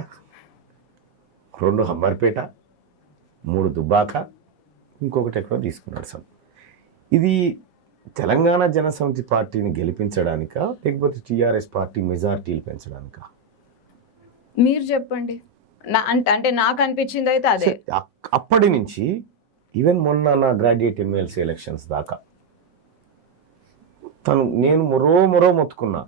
2 హమ్మర్పేట, 3 Dubbaka, ఇంకొకటి ఎక్కడో తీసుకున్నాడు సార్. ఇది తెలంగాణ జనసమితి పార్టీని గెలిపించడానికా, లేకపోతే టీఆర్ఎస్ పార్టీ మెజారిటీలు పెంచడానికా? మీరు చెప్పండి. అంటే నాకు అనిపించింది అయితే అదే. అప్పటి నుంచి ఈవెన్ మొన్న నా గ్రాడ్యుయేట్ ఎమ్మెల్సీ ఎలక్షన్స్ దాకా నేను మొరో మొత్తుకున్నా,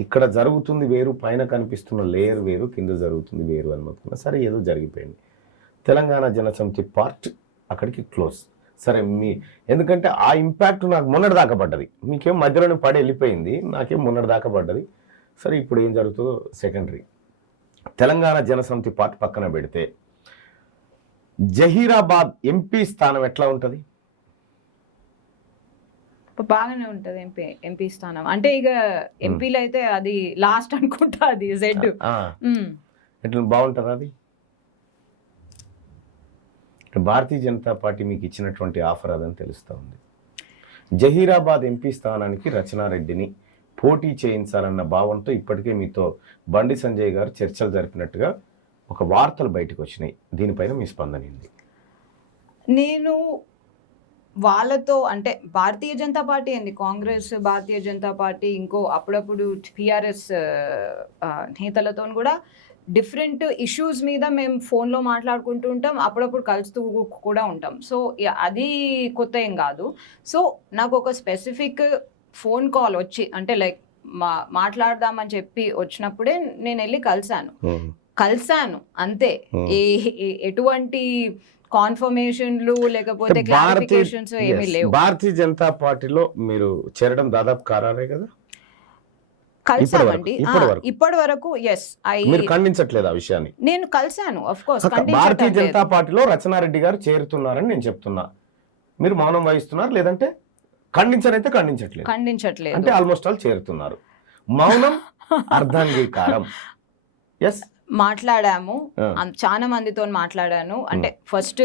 ఇక్కడ జరుగుతుంది వేరు, పైన కనిపిస్తున్న లేయర్ వేరు, కింద జరుగుతుంది వేరు అని మొత్తుకున్నా. సరే, ఏదో జరిగిపోయింది. తెలంగాణ జనసమితి పార్ట్ అక్కడికి క్లోజ్. సరే, ఎందుకంటే ఆ ఇంపాక్ట్ నాకు మొన్నటి దాకా పడ్డది, మీకేం మధ్యలోనే పడి వెళ్ళిపోయింది, నాకేం మొన్నటి దాకా పడ్డది. సరే, ఇప్పుడు ఏం జరుగుతుందో సెకండరీ. తెలంగాణ జనసమితి పార్టీ పక్కన పెడితే జహీరాబాద్ ఎంపీ స్థానం ఎట్లా ఉంటుంది? బాగానే ఉంటది ఎంపీ స్థానం. అంటే ఇక ఎంపీలు అయితే అది లాస్ట్ అనుకుంటా, అది జెడ్ ఎట్లా బాగుంటుంది అది? భారతీయ జనతా పార్టీ మీకు ఇచ్చినటువంటి ఆఫర్ అదని తెలుస్తూ ఉంది. జహీరాబాద్ ఎంపీ స్థానానికి రచనారెడ్డిని పోటీ చేయించాలన్న భావంతో ఇప్పటికే మీతో బండి సంజయ్ గారు చర్చలు జరిపినట్టుగా ఒక వార్తలు బయటకు వచ్చినాయి. దీనిపైన మీ స్పందన ఏంది? నేను వాళ్ళతో అంటే భారతీయ జనతా పార్టీ ఏంది, కాంగ్రెస్, భారతీయ జనతా పార్టీ, ఇంకో అప్పుడప్పుడు టిఆర్ఎస్ నేతలతో కూడా డిఫరెంట్ ఇష్యూస్ మీద మేము ఫోన్లో మాట్లాడుకుంటూ ఉంటాం, అప్పుడప్పుడు కలుస్తూ కూడా ఉంటాం. సో అది కొత్త ఏం కాదు. సో నాకు ఒక స్పెసిఫిక్ ఫోన్ కాల్ వచ్చి అంటే లైక్ మాట్లాడదామని చెప్పి వచ్చినప్పుడే నేను వెళ్ళి కలిసాను అంతే. ఎటువంటి కాన్ఫర్మేషన్లు లేకపోతే క్లారిఫికేషన్స్ ఏమీ లేవు. భారతీయ జనతా పార్టీలో మీరు చేరడం దాదాపు ఖరారే కదా? కలిసామండి ఇప్పటి వరకు. మీరు ఖండించట్లేదు ఆ విషయాన్ని? నేను కలిసాను, ఆఫ్ కోర్స్. భారతీయ జనతా పార్టీలో రచనారెడ్డి గారు చేరుతున్నారని నేను చెప్తున్నా, మీరు మౌనం వహిస్తున్నారు, లేదంటే ఖండించరైతే ఖండించట్లేదు అంటే ఆల్మోస్ట్ ఆల్ చేరుతున్నారు. మౌనం అర్ధాంగీకారం. ఎస్, మాట్లాడాము, చాలా మందితో మాట్లాడాను. అంటే ఫస్ట్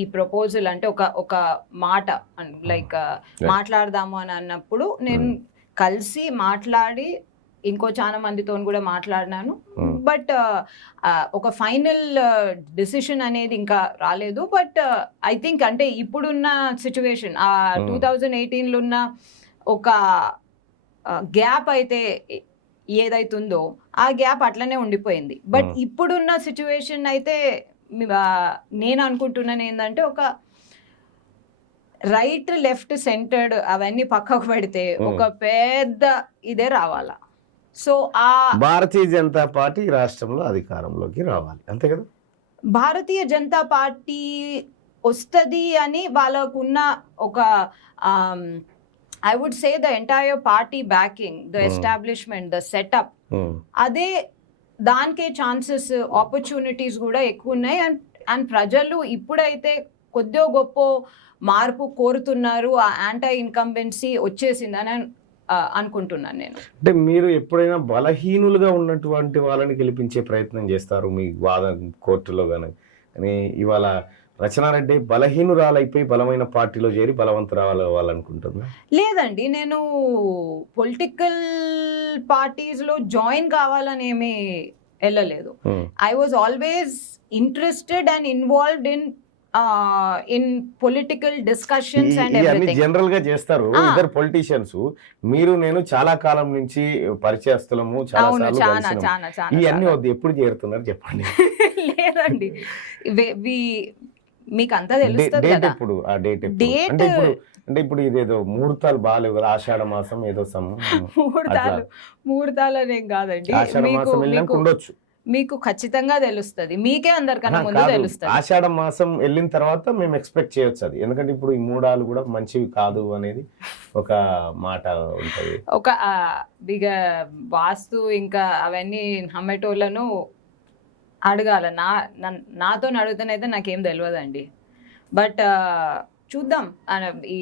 ఈ ప్రపోజల్ అంటే ఒక మాట లైక్ మాట్లాడదాము అని అన్నప్పుడు నేను కలిసి మాట్లాడి ఇంకో చాలా మందితో కూడా మాట్లాడినాను. బట్ ఒక ఫైనల్ డిసిషన్ అనేది ఇంకా రాలేదు. బట్ ఐ థింక్ అంటే ఇప్పుడున్న సిచ్యువేషన్ 2018లో ఉన్న ఒక గ్యాప్ అయితే ఏదైతుందో ఆ గ్యాప్ అట్లనే ఉండిపోయింది. బట్ ఇప్పుడున్న సిచ్యువేషన్ అయితే నేను అనుకుంటున్నాను ఏంటంటే ఒక రైట్ లెఫ్ట్ సెంటర్డ్ అవన్నీ పక్కకు పెడితే ఒక పెద్ద ఇదే రావాలా. సో ఆ భారతీయ జనతా పార్టీ రాష్ట్రంలో అధికారంలోకి రావాలి, అంతే కదా? భారతీయ జనతా పార్టీ వస్తుంది అని వాళ్ళకున్న ఒక I would say the entire party backing, the establishment, the setup, అదే దానికే ఛాన్సెస్, ఆపర్చునిటీస్ కూడా ఎక్కువ ఉన్నాయి. అండ్ ప్రజలు ఇప్పుడైతే కొద్దిగా గొప్ప మార్పు కోరుతున్నారు, ఆ యాంటీ ఇన్కంబెన్సీ వచ్చేసిందని అనుకుంటున్నాను నేను. అంటే మీరు ఎప్పుడైనా బలహీనులుగా ఉన్నటువంటి వాళ్ళని గెలిపించే ప్రయత్నం చేస్తారు మీ వాదన కోర్టులో కానీ ఇవాళ రచనారెడ్డి బలహీనురాలైపోయి బలమైన పార్టీలో చేరి బలవంతురాలు అవ్వాలనుకుంటున్నా? లేదండి, నేను పొలిటికల్ పార్టీస్ లో జాయిన్ కావాలని ఏమీ వెళ్ళలేదు. I was always interested and involved in political discussions and everything. General గా చేస్తారు ఇద్దరు పొలిటీషియన్స్, మీరు నేను చాలా కాలం నుంచి పరిచయస్తులము, ఇవన్నీ వద్దు, ఎప్పుడు చేరుతున్నారు చెప్పండి. లేదండి, మీకు అంతా తెలుస్తుంది కదా. ఇప్పుడు ఆ డేట్ అంటే ఇప్పుడు ఇదేదో ముహూర్తాలు బాగాలేవు కదా, ఆషాఢ మాసం ఏదో ముహూర్తాలనేం కాదండి, ఆషాఢ మాసం వెళ్ళినాక ఉండొచ్చు, మీకు ఖచ్చితంగా తెలుస్తుంది, మీకే అందరికన్నా ముందు తెలుస్తుంది. ఆషాఢ మాసం వెళ్ళిన తర్వాత మేము ఎక్స్పెక్ట్ చేయొచ్చు అది, ఎందుకంటే ఇప్పుడు ఈ మూడాలు కూడా మంచివి కాదు అనేది ఒక మాట ఉంటది. ఒక ఇక వాస్తు ఇంకా అవన్నీ నమ్మేటోళ్ళను అడగాల, నాతో అడుగుతానైతే నాకేం తెలియదండి. బట్ చూద్దాం, ఈ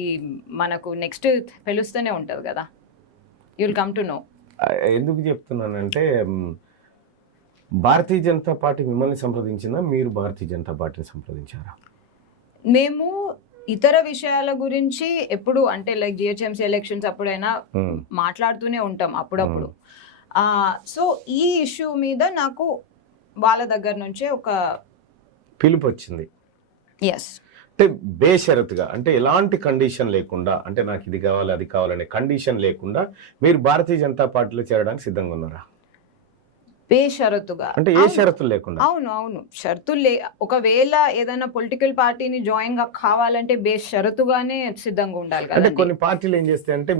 మనకు నెక్స్ట్ తెలుస్తూనే ఉంటుంది కదా, you will come to know. ఎందుకు చెప్తున్నానంటే భారతీయ జనతా పార్టీ మిమ్మల్ని సంప్రదించిందా, మీరు భారతీయ జనతా పార్టీని సంప్రదించారా? మేము ఇతర విషయాల గురించి ఎప్పుడు అంటే లైక్ జిహెచ్ఎంసీ ఎలక్షన్స్ అప్పుడైనా మాట్లాడుతూనే ఉంటాం అప్పుడప్పుడు. సో ఈ ఇష్యూ మీద నాకు వాళ్ళ దగ్గర నుంచే ఒక పిలుపు వచ్చింది. ఎస్, అంటే బేషరతుగా, అంటే ఎలాంటి కండిషన్ లేకుండా, అంటే నాకు ఇది కావాలి అది కావాలనే కండిషన్ లేకుండా మీరు భారతీయ జనతా పార్టీలో చేరడానికి సిద్ధంగా ఉన్నారా? బేషరతుగా అంటే ఏ షరతులు లేకుండా? అవును, షరతులు ఒకవేళ ఏదైనా పొలిటికల్ పార్టీని జాయిన్ గా కావాలంటే బేషరతుగానే సిద్ధంగా ఉండాలి కదా. అంటే కొన్ని పార్టీలు ఏం చేస్తాయి అంటే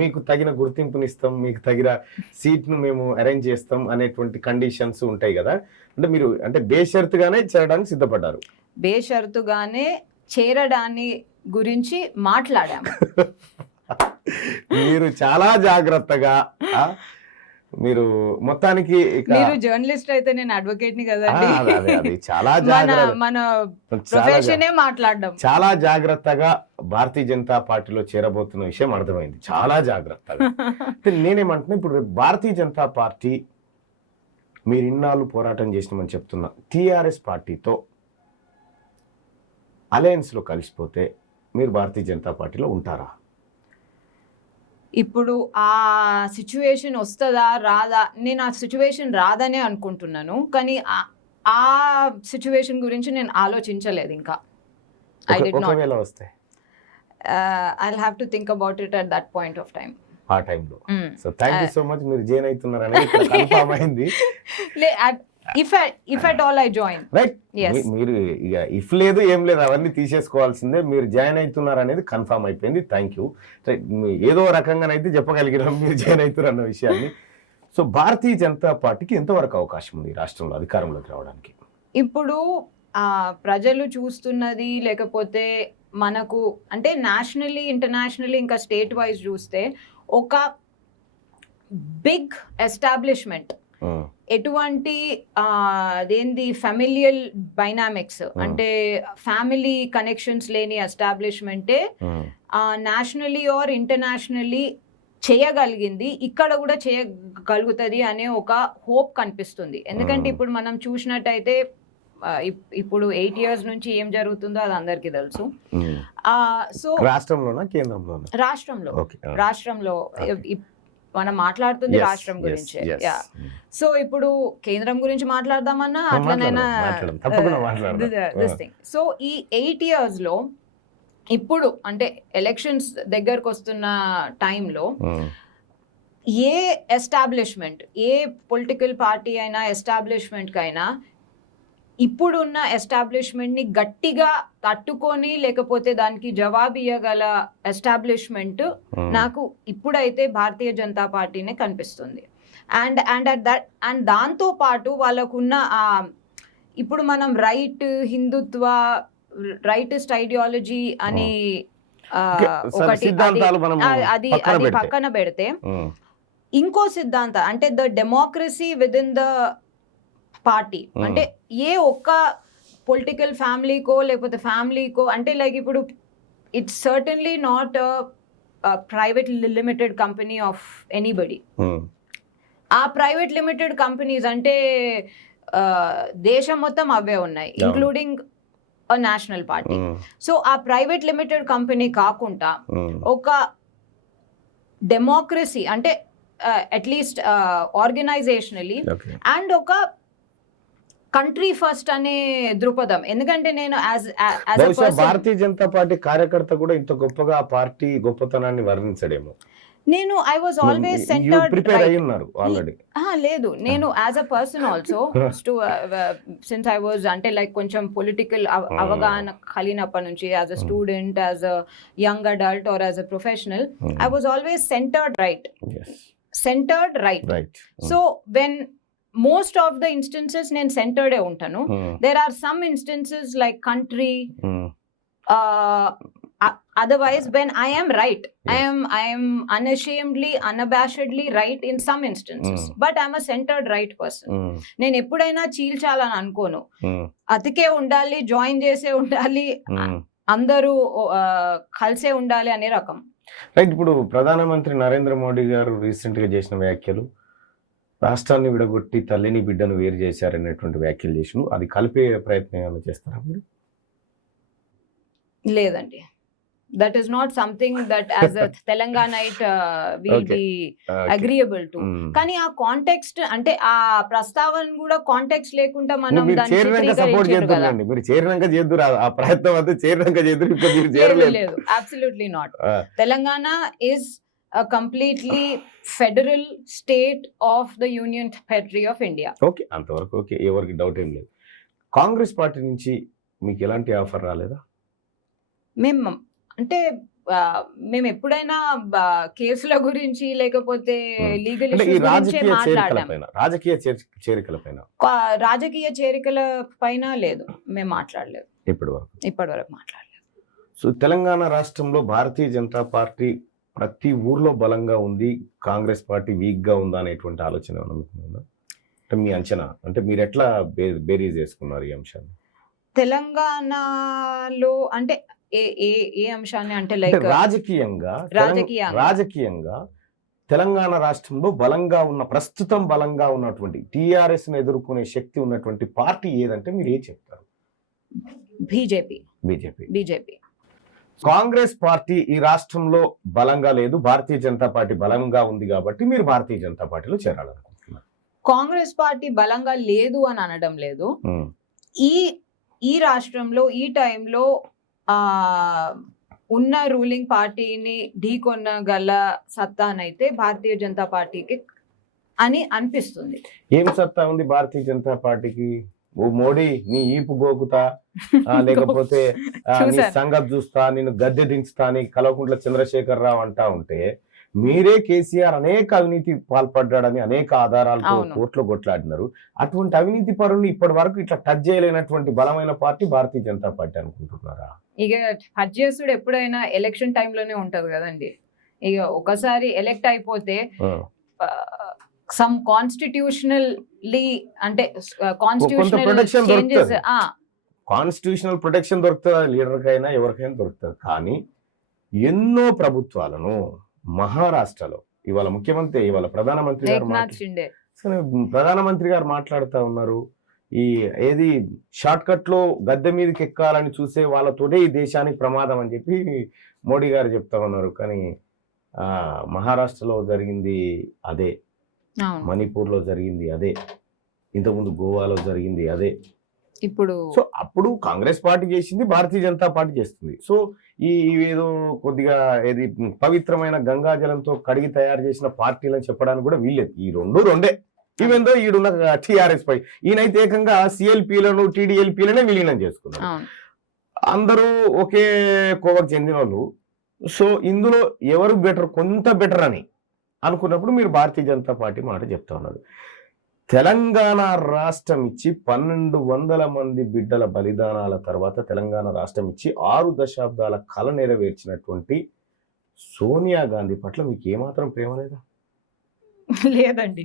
మీకు తగిన గుర్తింపుని ఇస్తాం, మీకు తగిన సీట్ ను మేము అరేంజ్ చేస్తాం అనేటువంటి కండిషన్స్ ఉంటాయి కదా. అంటే మీరు అంటే బేషరతుగానే చేరడానికి సిద్ధపడ్డారు? బేషరతుగానే చేరడాన్ని గురించి మాట్లాడాము. మీరు చాలా జాగ్రత్తగా, మీరు మొత్తానికి మీరు జర్నలిస్ట్ అయితే నేను అడ్వకేట్ ని కదండి, చాలా మన ప్రొఫెషనే మాట్లాడడం. చాలా జాగ్రత్తగా భారతీయ జనతా పార్టీలో చేరబోతున్న విషయం అర్థమైంది, చాలా జాగ్రత్తగా. నేనేమంటున్నా, ఇప్పుడు భారతీయ జనతా పార్టీ మీరు ఇన్నాళ్ళు పోరాటం చేసినామని చెప్తున్నా టిఆర్ఎస్ పార్టీతో అలయన్స్ లో కలిసిపోతే మీరు భారతీయ జనతా పార్టీలో ఉంటారా? ఇప్పుడు ఆ సిచ్యువేషన్ వస్తుందా రాదా, నేను ఆ సిచ్యువేషన్ రాదనే అనుకుంటున్నాను, కానీ ఆ సిచ్యువేషన్ గురించి నేను ఆలోచించలేదు ఇంకా. I did not. ఒకవేళ వస్తే I'll have to think about it at that point of time. ఆ టైంలో. So thank you so much, మీరు జాయిన్ అవుతున్నారు అనేది ఇక్కడ కన్ఫర్మ్ అయింది. If at all I join. Right, మీరు ఇక ఇఫ్ లేదు ఏం లేదు అవన్నీ తీసేసుకోవాల్సిందే, మీరు జాయిన్ అవుతున్నారు అనేది కన్ఫర్మ్ అయిపోయింది. Thank you. ఏదో రకంగానైతే చెప్పగలిగినాం మీరు జాయిన్ అవుతున్నారు అన్న విషయాన్ని. సో భారతీయ జనతా పార్టీకి ఎంతవరకు అవకాశం ఉంది రాష్ట్రంలో అధికారంలోకి రావడానికి? ఇప్పుడు ప్రజలు చూస్తున్నది, లేకపోతే మనకు అంటే నేషనల్లీ ఇంటర్నేషనల్లీ ఇంకా స్టేట్ వైజ్ చూస్తే ఒక బిగ్ ఎస్టాబ్లిష్మెంట్, ఎటువంటి అదేంది ఫెమిలియల్ డైనామిక్స్ అంటే ఫ్యామిలీ కనెక్షన్స్ లేని ఎస్టాబ్లిష్మెంటే నేషనల్లీ ఆర్ ఇంటర్నేషనల్లీ చేయగలిగింది, ఇక్కడ కూడా చేయగలుగుతుంది అనే ఒక హోప్ కనిపిస్తుంది. ఎందుకంటే ఇప్పుడు మనం చూసినట్టయితే ఇప్పుడు 8 years నుంచి ఏం జరుగుతుందో అది అందరికీ తెలుసు. సో రాష్ట్రంలో మనం మాట్లాడుతుంది రాష్ట్రం గురించి. సో ఇప్పుడు కేంద్రం గురించి మాట్లాడదామన్నా అట్లనైనా దిస్ థింగ్. సో ఈ 8 years లో ఇప్పుడు అంటే ఎలక్షన్స్ దగ్గరకు వస్తున్న టైంలో ఏ ఎస్టాబ్లిష్మెంట్, ఏ పొలిటికల్ పార్టీ అయినా ఎస్టాబ్లిష్మెంట్కి అయినా ఇప్పుడున్న ఎస్టాబ్లిష్మెంట్ని గట్టిగా తట్టుకొని లేకపోతే దానికి జవాబు ఇవ్వగల ఎస్టాబ్లిష్మెంట్ నాకు ఇప్పుడైతే భారతీయ జనతా పార్టీనే కనిపిస్తుంది. అండ్ దాంతో పాటు వాళ్ళకున్న ఇప్పుడు మనం హిందుత్వ రైటిస్ట్ ఐడియాలజీ అని ఒకటి అది పక్కన పెడితే ఇంకో సిద్ధాంతం అంటే the democracy with in the party. అంటే ఏ ఒక్క పొలిటికల్ ఫ్యామిలీకో లేకపోతే ఫ్యామిలీకో అంటే లైక్ ఇప్పుడు it's certainly not private limited company of anybody. ఆ ప్రైవేట్ లిమిటెడ్ కంపెనీస్ అంటే దేశం మొత్తం అవే ఉన్నాయి, ఇంక్లూడింగ్ నేషనల్ పార్టీ. సో ఆ ప్రైవేట్ లిమిటెడ్ కంపెనీ కాకుండా ఒక డెమోక్రసీ అంటే అట్లీస్ట్ ఆర్గనైజేషనలీ అండ్ ఒక కంట్రీ ఫస్ట్ అనే దృక్పథం. ఎందుకంటే నేను భారతీయ జనతా పార్టీ కార్యకర్త కూడా ఇంత గొప్పగా ఆ పార్టీ గొప్పతనాన్ని వర్ణించడేమో. నేను ఐ వాజ్ ఆల్వేస్ సెంటర్డ్ లేదు, నేను as a person also since I was అంటే లైక్ కొంచెం పొలిటికల్ అవగాహన కలిగినప్పటి నుంచి as a student, as a young adult or as a professional, I was always centred right. So when most of the instances నేను సెంటర్డే ఉంటాను. there are some instances like country, otherwise when I am right, I am unashamedly, unabashedly right in some instances, but I'm a centered right person. నేను ఎప్పుడైనా చీల్చాలని అనుకోను, అతికే ఉండాలి, జాయిన్ చేసే ఉండాలి, అందరూ కలిసే ఉండాలి అనే రకం. రైట్. ఇప్పుడు ప్రధానమంత్రి నరేంద్ర మోడీ గారు రీసెంట్ గా చేసిన వ్యాఖ్యలు రాష్ట్రాన్ని విడగొట్టి తల్లిని బిడ్డను వేరు చేశారనేటువంటి వ్యాఖ్యలు చేసిన, అది కలిపే ప్రయత్నం ఏమైనా చేస్తారా మీరు? లేదండి, that is not something that as a Telanganite will be agreeable to. కానీ ఆ కాంటెక్స్ట్ అంటే ఆ ప్రస్తావన కూడా కాంటెక్స్ట్ లేకుండా మనం దాన్ని చిత్రీకరించగలం. మీరు చేరినాక చేద్దురు ఆ ప్రయత్నం అంతా, చేరినాక చేద్దురు. లేదు, absolutely not. Telangana is a completely federal state of the Union Territory of India. Okay, అంతవరకు ఓకే, ఎవరికి డౌట్ ఏం లేదు. కాంగ్రెస్ పార్టీ నుంచి మీకు ఎలాంటి ఆఫర్ రాలేదా? మేము ఎప్పుడైనా కేసుల గురించి లేకపోతే లీగల్ ఇష్యూస్ గురించి మాట్లాడాము. రాజకీయ చేరికల పైన లేదు, మేము మాట్లాడలేదు ఇప్పటి వరకు మాట్లాడలేదు. సో తెలంగాణ రాష్ట్రంలో భారతీయ జనతా పార్టీ ప్రతి ఊర్లో బలంగా ఉంది, కాంగ్రెస్ పార్టీ వీక్ గా ఉందా అనేటువంటి ఆలోచన ఉందా? అంటే మీ అంచనా, అంటే మీరు ఎట్లా బేరీజ్ చేసుకున్నారు ఈ అంశాన్ని? తెలంగాణలో అంటే ఏ అంశాన్ని అంటే లైక్ రాజకీయంగా తెలంగాణ రాష్ట్రంలో ప్రస్తుతం బలంగా ఉన్నటువంటి టిఆర్ఎస్ ను ఎదుర్కొనే శక్తి ఉన్నటువంటి పార్టీ ఏదంటే మీరు ఏం చెప్తారు? బీజేపీ. బీజేపీ. కాంగ్రెస్ పార్టీ ఈ రాష్ట్రంలో బలంగా లేదు, భారతీయ జనతా పార్టీ బలంగా ఉంది కాబట్టి మీరు భారతీయ జనతా పార్టీలో చేరాలనుకుంటున్నారు. కాంగ్రెస్ పార్టీ బలంగా లేదు అని అనడం లేదు. ఈ రాష్ట్రంలో ఈ టైంలో ఉన్న రూలింగ్ పార్టీని ఢీకొనగల సత్తానైతే భారతీయ జనతా పార్టీకి అని అనిపిస్తుంది. ఏం సత్తా ఉంది భారతీయ జనతా పార్టీకి? ఓ మోడీ నీ ఈపు గోకుతా, లేకపోతే నీ సంగతి చూస్తా, నేను గద్దె దించుతా అని కల్వకుంట్ల చంద్రశేఖరరావు అంటా ఉంటే, మీరే కేసీఆర్ అనేక అవినీతి పాల్పడ్డాడని అనేక ఆధారాలతో కోర్టులో కొట్లాడినారు. అటువంటి అవినీతి పరుని ఇప్పటి వరకు ఇట్లా టచ్ చేయలేనటువంటి బలమైన పార్టీ భారతీయ జనతా పార్టీ అనుకుంటున్నారా? ఇక టచ్ చేసుడు ఎప్పుడైనా ఎలక్షన్ టైంలోనే ఉంటది కదండి. ఇక ఒకసారి ఎలక్ట్ అయిపోతే సమ్ కాన్స్టిట్యూషనల్లీ అంటే కాన్స్టిట్యూషనల్ ప్రొటెక్షన్ దొరుకుతుంది లీడర్ కైనా ఎవరికైనా దొరుకుతుంది. కానీ ఎన్నో ప్రభుత్వాలను మహారాష్ట్రలో ఇవాళ ముఖ్యమంత్రి, ఇవాళ ప్రధానమంత్రి గారు మాట్లాడుతూ ఉన్నారు. ఏది షార్ట్ కట్ లో గద్దె మీదకి ఎక్కాలని చూసే వాళ్ళతోనే ఈ దేశానికి ప్రమాదం అని చెప్పి మోడీ గారు చెప్తా ఉన్నారు. కానీ మహారాష్ట్రలో జరిగింది అదే, మణిపూర్ లో జరిగింది అదే, ఇంతకుముందు గోవాలో జరిగింది అదే. ఇప్పుడు సో అప్పుడు కాంగ్రెస్ పార్టీ చేసింది, భారతీయ జనతా పార్టీ చేస్తుంది. సో ఏదో కొద్దిగా ఏది పవిత్రమైన గంగాజలంతో కడిగి తయారు చేసిన పార్టీలని చెప్పడానికి కూడా వీల్లేదు. ఈ రెండే. ఈవెందో ఈడున్న టిఆర్ఎస్ పై ఈయనైతే ఏకంగా సిఎల్పీలను టీడీఎల్పీలనే విలీనం చేసుకున్నారు. అందరూ ఒకే కోవకు చెందిన వాళ్ళు. సో ఇందులో ఎవరు బెటర్, కొంత బెటర్ అని అనుకున్నప్పుడు మీరు భారతీయ జనతా పార్టీ మాట చెప్తా ఉన్నారు. తెలంగాణ రాష్ట్రం ఇచ్చి 1200 మంది బిడ్డల బలిదానాల తర్వాత తెలంగాణ రాష్ట్రం ఇచ్చి 6 దశాబ్దాల కళ నెరవేర్చినటువంటి సోనియా గాంధీ పట్ల మీకు ఏమాత్రం ప్రేమ లేదా? లేదండి.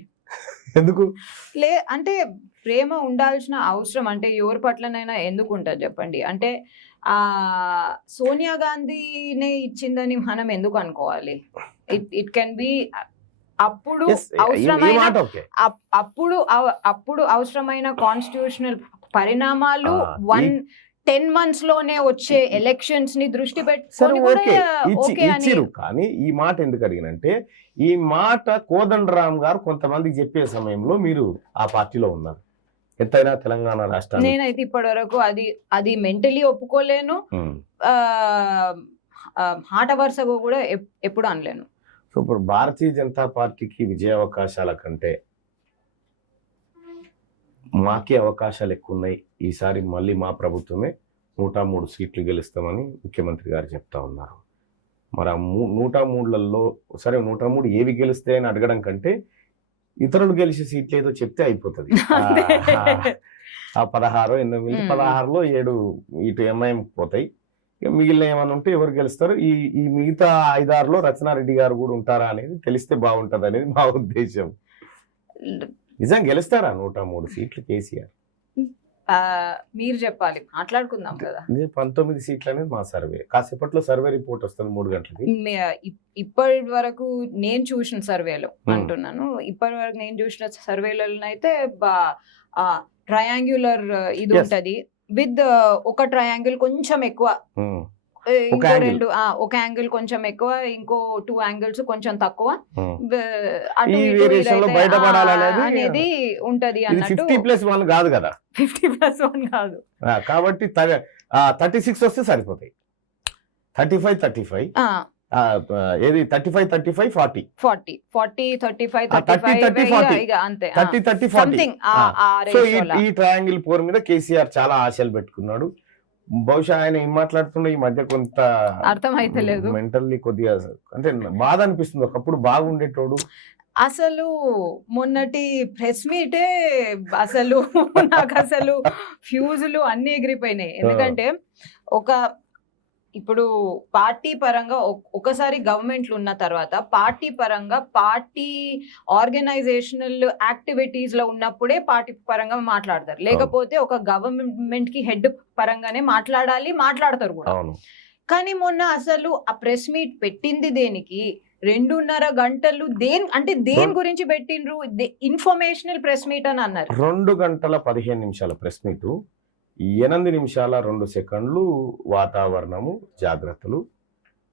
ఎందుకు అంటే ప్రేమ ఉండాల్సిన అవసరం అంటే ఎవరి పట్లనైనా ఎందుకు ఉంటుంది చెప్పండి. అంటే సోనియా గాంధీనే ఇచ్చిందని మనం ఎందుకు అనుకోవాలి? ఇట్ కెన్ బి అప్పుడు అవసరమైన అప్పుడు అవసరమైన కాన్స్టిట్యూషనల్ పరిణామాలు 10 months లోనే వచ్చే ఎలక్షన్స్ ని దృష్టి పెట్టుకొని. కానీ ఈ మాట ఎందుకు అడిగినంటే, ఈ మాట కోదండరామ్ గారు కొంతమందికి చెప్పే సమయంలో మీరు ఆ పార్టీలో ఉన్నారు. ఎంతైనా తెలంగాణ రాష్ట్రం నేనైతే ఇప్పటి వరకు అది మెంటలీ ఒప్పుకోలేను, మాట వరుసగా కూడా ఎప్పుడు అనలేను. సో ఇప్పుడు భారతీయ జనతా పార్టీకి విజయావకాశాల కంటే మాకే అవకాశాలు ఎక్కువ ఉన్నాయి. ఈసారి మళ్ళీ మా ప్రభుత్వమే 103 సీట్లు గెలుస్తామని ముఖ్యమంత్రి గారు చెప్తా ఉన్నారు. మరి ఆ 103లలో సరే 103 ఏవి గెలుస్తాయని అడగడం కంటే ఇతరులు గెలిచే సీట్లు ఏదో చెప్తే అయిపోతుంది. ఆ 16లో 7 ఇటు ఎంఐఎం పోతాయి. మిగిలిన ఏమైనా ఉంటే ఎవరు గెలుస్తారు, ఈ మిగతా 5-6లో రచనారెడ్డి గారు కూడా ఉంటారా అనేది తెలిస్తే బాగుంటది అనేది మా ఉద్దేశం. నిజం గెలుస్తారా 103 సీట్లు కేసీఆర్? మీరు చెప్పాలి, మాట్లాడుకుందాం కదా. 19 సీట్లు అనేది మా సర్వే. కాసేపట్లో సర్వే రిపోర్ట్ వస్తుంది 3 గంటలకి. ఇప్పటి వరకు నేను చూసిన సర్వేలో అంటున్నాను, ఇప్పటి వరకు నేను చూసిన సర్వేలో అయితే ట్రయాంగులర్ ఇది ఉంటది విత్ ఒక ట్రయాంగిల్ కొంచెం ఎక్కువ, ఒక యాంగిల్ కొంచెం ఎక్కువ, ఇంకో 2 యాంగిల్స్ కొంచెం తక్కువ అనేది ఉంటది అన్నట్టు. 50+1 కాదు కదా, 50+1 కాదు కాబట్టి 36 వస్తే సరిపోతాయి. 35 ఏది 35 40 అంతే. సో ఈ ట్రయాంగిల్ పోర్ మీద కేసీఆర్ చాలా ఆశలు పెట్టుకున్నాడు. బహుశా ఆయన ఏం మాట్లాడుతున్నా ఈ మధ్య కొంత అర్థమైతలేదు, మెంటల్లీ కొద్దిగా అంటే బాధ అనిపిస్తుంది. ఒకప్పుడు బాగుండేటోడు. అసలు మొన్నటి ప్రెస్ మీటే అసలు నాకు అసలు ఫ్యూజులు అన్ని ఎగిరిపోయినాయి. ఎందుకంటే ఇప్పుడు పార్టీ పరంగా ఒకసారి గవర్నమెంట్లు ఉన్న తర్వాత పార్టీ పరంగా పార్టీ ఆర్గనైజేషనల్ యాక్టివిటీస్ లో ఉన్నప్పుడే పార్టీ పరంగా మాట్లాడతారు, లేకపోతే ఒక గవర్నమెంట్ కి హెడ్ పరంగానే మాట్లాడతారు కూడా. కానీ మొన్న అసలు ఆ ప్రెస్ మీట్ పెట్టింది దేనికి? 2.5 గంటలు దేని గురించి పెట్టిండ్రు? ఇన్ఫర్మేషనల్ ప్రెస్ మీట్ అని అన్నారు. 2 గంటల 15 నిమిషాల ప్రెస్ మీట్. 8 నిమిషాల 2 సెకండ్లు వాతావరణము జాగ్రత్తలు,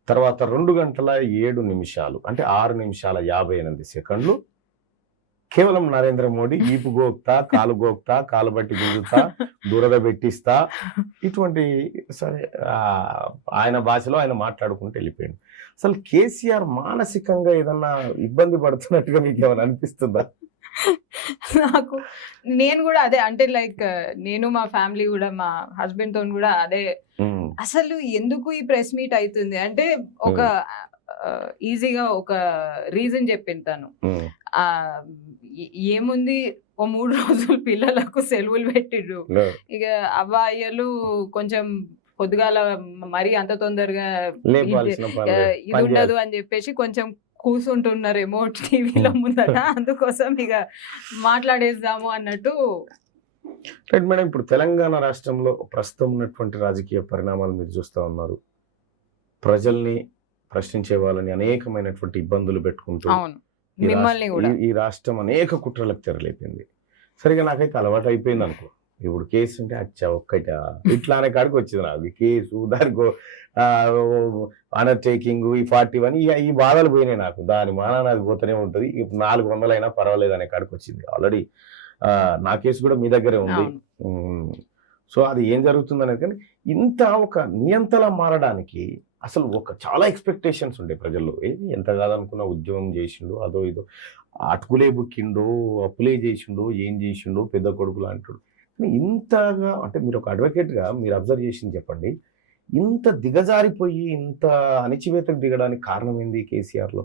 తర్వాత 2 గంటల 7 నిమిషాలు అంటే 6 నిమిషాల 58 సెకండ్లు కేవలం నరేంద్ర మోడీ ఈపు గోక్తా, కాలు గోక్తా, కాలు బట్టి గుంజుతా, దురద పెట్టిస్తా, ఇటువంటి సరే ఆయన భాషలో ఆయన మాట్లాడుకుంటూ వెళ్ళిపోయాడు. అసలు కేసీఆర్ మానసికంగా ఏదన్నా ఇబ్బంది పడుతున్నట్టుగా మీకు ఏమైనా అనిపిస్తుందా? నాకు నేను కూడా అదే అంటే లైక్ నేను మా ఫ్యామిలీ కూడా మా హస్బెండ్ తో కూడా అదే అసలు ఎందుకు ఈ ప్రెస్ మీట్ అవుతుంది అంటే ఒక ఈజీగా ఒక రీజన్ చెప్పింటాను. ఏముంది ఓ 3 రోజులు పిల్లలకు సెలవులు పెట్టిండ్రు, ఇక అవ్వాయిలు కొంచెం పొద్దుగాల మరి అంత తొందరగా ఇది ఉండదు అని చెప్పేసి కొంచెం కూర్చుంటున్నారేమో టీవీలో ముందర, అందుకోసం ఇక మాట్లాడేద్దాము అన్నట్టు. రైట్ మేడం, ఇప్పుడు తెలంగాణ రాష్ట్రంలో ప్రస్తుతం ఉన్నటువంటి రాజకీయ పరిణామాలు మీరు చూస్తూ ఉన్నారు. ప్రజల్ని ప్రశ్నించే వాళ్ళని అనేకమైనటువంటి ఇబ్బందులు పెట్టుకుంటూ మిమ్మల్ని కూడా ఈ రాష్ట్రం అనేక కుట్రలకు తెరలేపింది. సరిగా నాకైతే అలవాటు అయిపోయింది అనుకో. ఇప్పుడు కేసు అంటే అచ్చా ఒక్కట ఇట్లా అనే కాడికి వచ్చింది నాకు కేసు, దానికి అండర్టేకింగ్, ఈ 41 ఈ బాధలు పోయినాయి నాకు. దాని మానాన్ని అది పోతూనే ఉంటుంది. ఇప్పుడు 400 అయినా పర్వాలేదు అనే కాడికి వచ్చింది. ఆల్రెడీ నా కేసు కూడా మీ దగ్గరే ఉంది. సో అది ఏం జరుగుతుంది అనేది, కానీ ఇంత ఒక నియంతలా మారడానికి అసలు ఒక చాలా ఎక్స్పెక్టేషన్స్ ఉండే ప్రజల్లో. ఏది ఎంత కాదనుకున్న ఉద్యోగం చేసిండు, అదో ఇదో అటుకులే బుక్కిండో, అప్పులే చేసిండో, ఏం చేసిండో, పెద్ద కొడుకులు అంటాడు. కానీ ఇంతగా అంటే మీరు ఒక అడ్వకేట్గా మీరు అబ్జర్వ్ చేసింది చెప్పండి, ఇంత దిగజారిపోయి ఇంత అణిచివేతకు దిగడానికి కారణం ఏంది కేసీఆర్లో?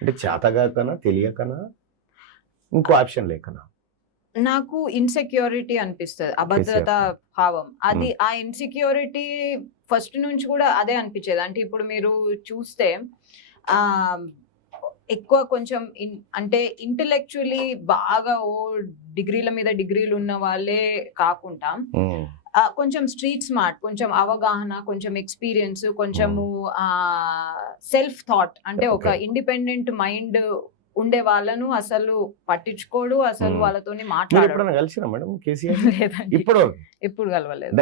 అంటే చేతగాకనా, తెలియకనా, ఇంకో ఆప్షన్ లేకనా? నాకు ఇన్సెక్యూరిటీ అనిపిస్తుంది, అభద్రతా భావం. అది ఆ ఇన్సెక్యూరిటీ ఫస్ట్ నుంచి కూడా అదే అనిపించేది. అంటే ఇప్పుడు మీరు చూస్తే ఎక్కువ కొంచెం అంటే ఇంటెలెక్చువల్లీ బాగా డిగ్రీల మీద డిగ్రీలు ఉన్న వాళ్ళే కాకుండా కొంచెం స్ట్రీట్ స్మార్ట్, కొంచెం అవగాహన, కొంచెం ఎక్స్పీరియన్స్, కొంచెము సెల్ఫ్ థాట్, అంటే ఒక ఇండిపెండెంట్ మైండ్ ఉండే వాళ్ళను అసలు పట్టించుకోడు, అసలు వాళ్ళతోని మాట్లాడలేదు. ఎప్పుడు కలవలేదు,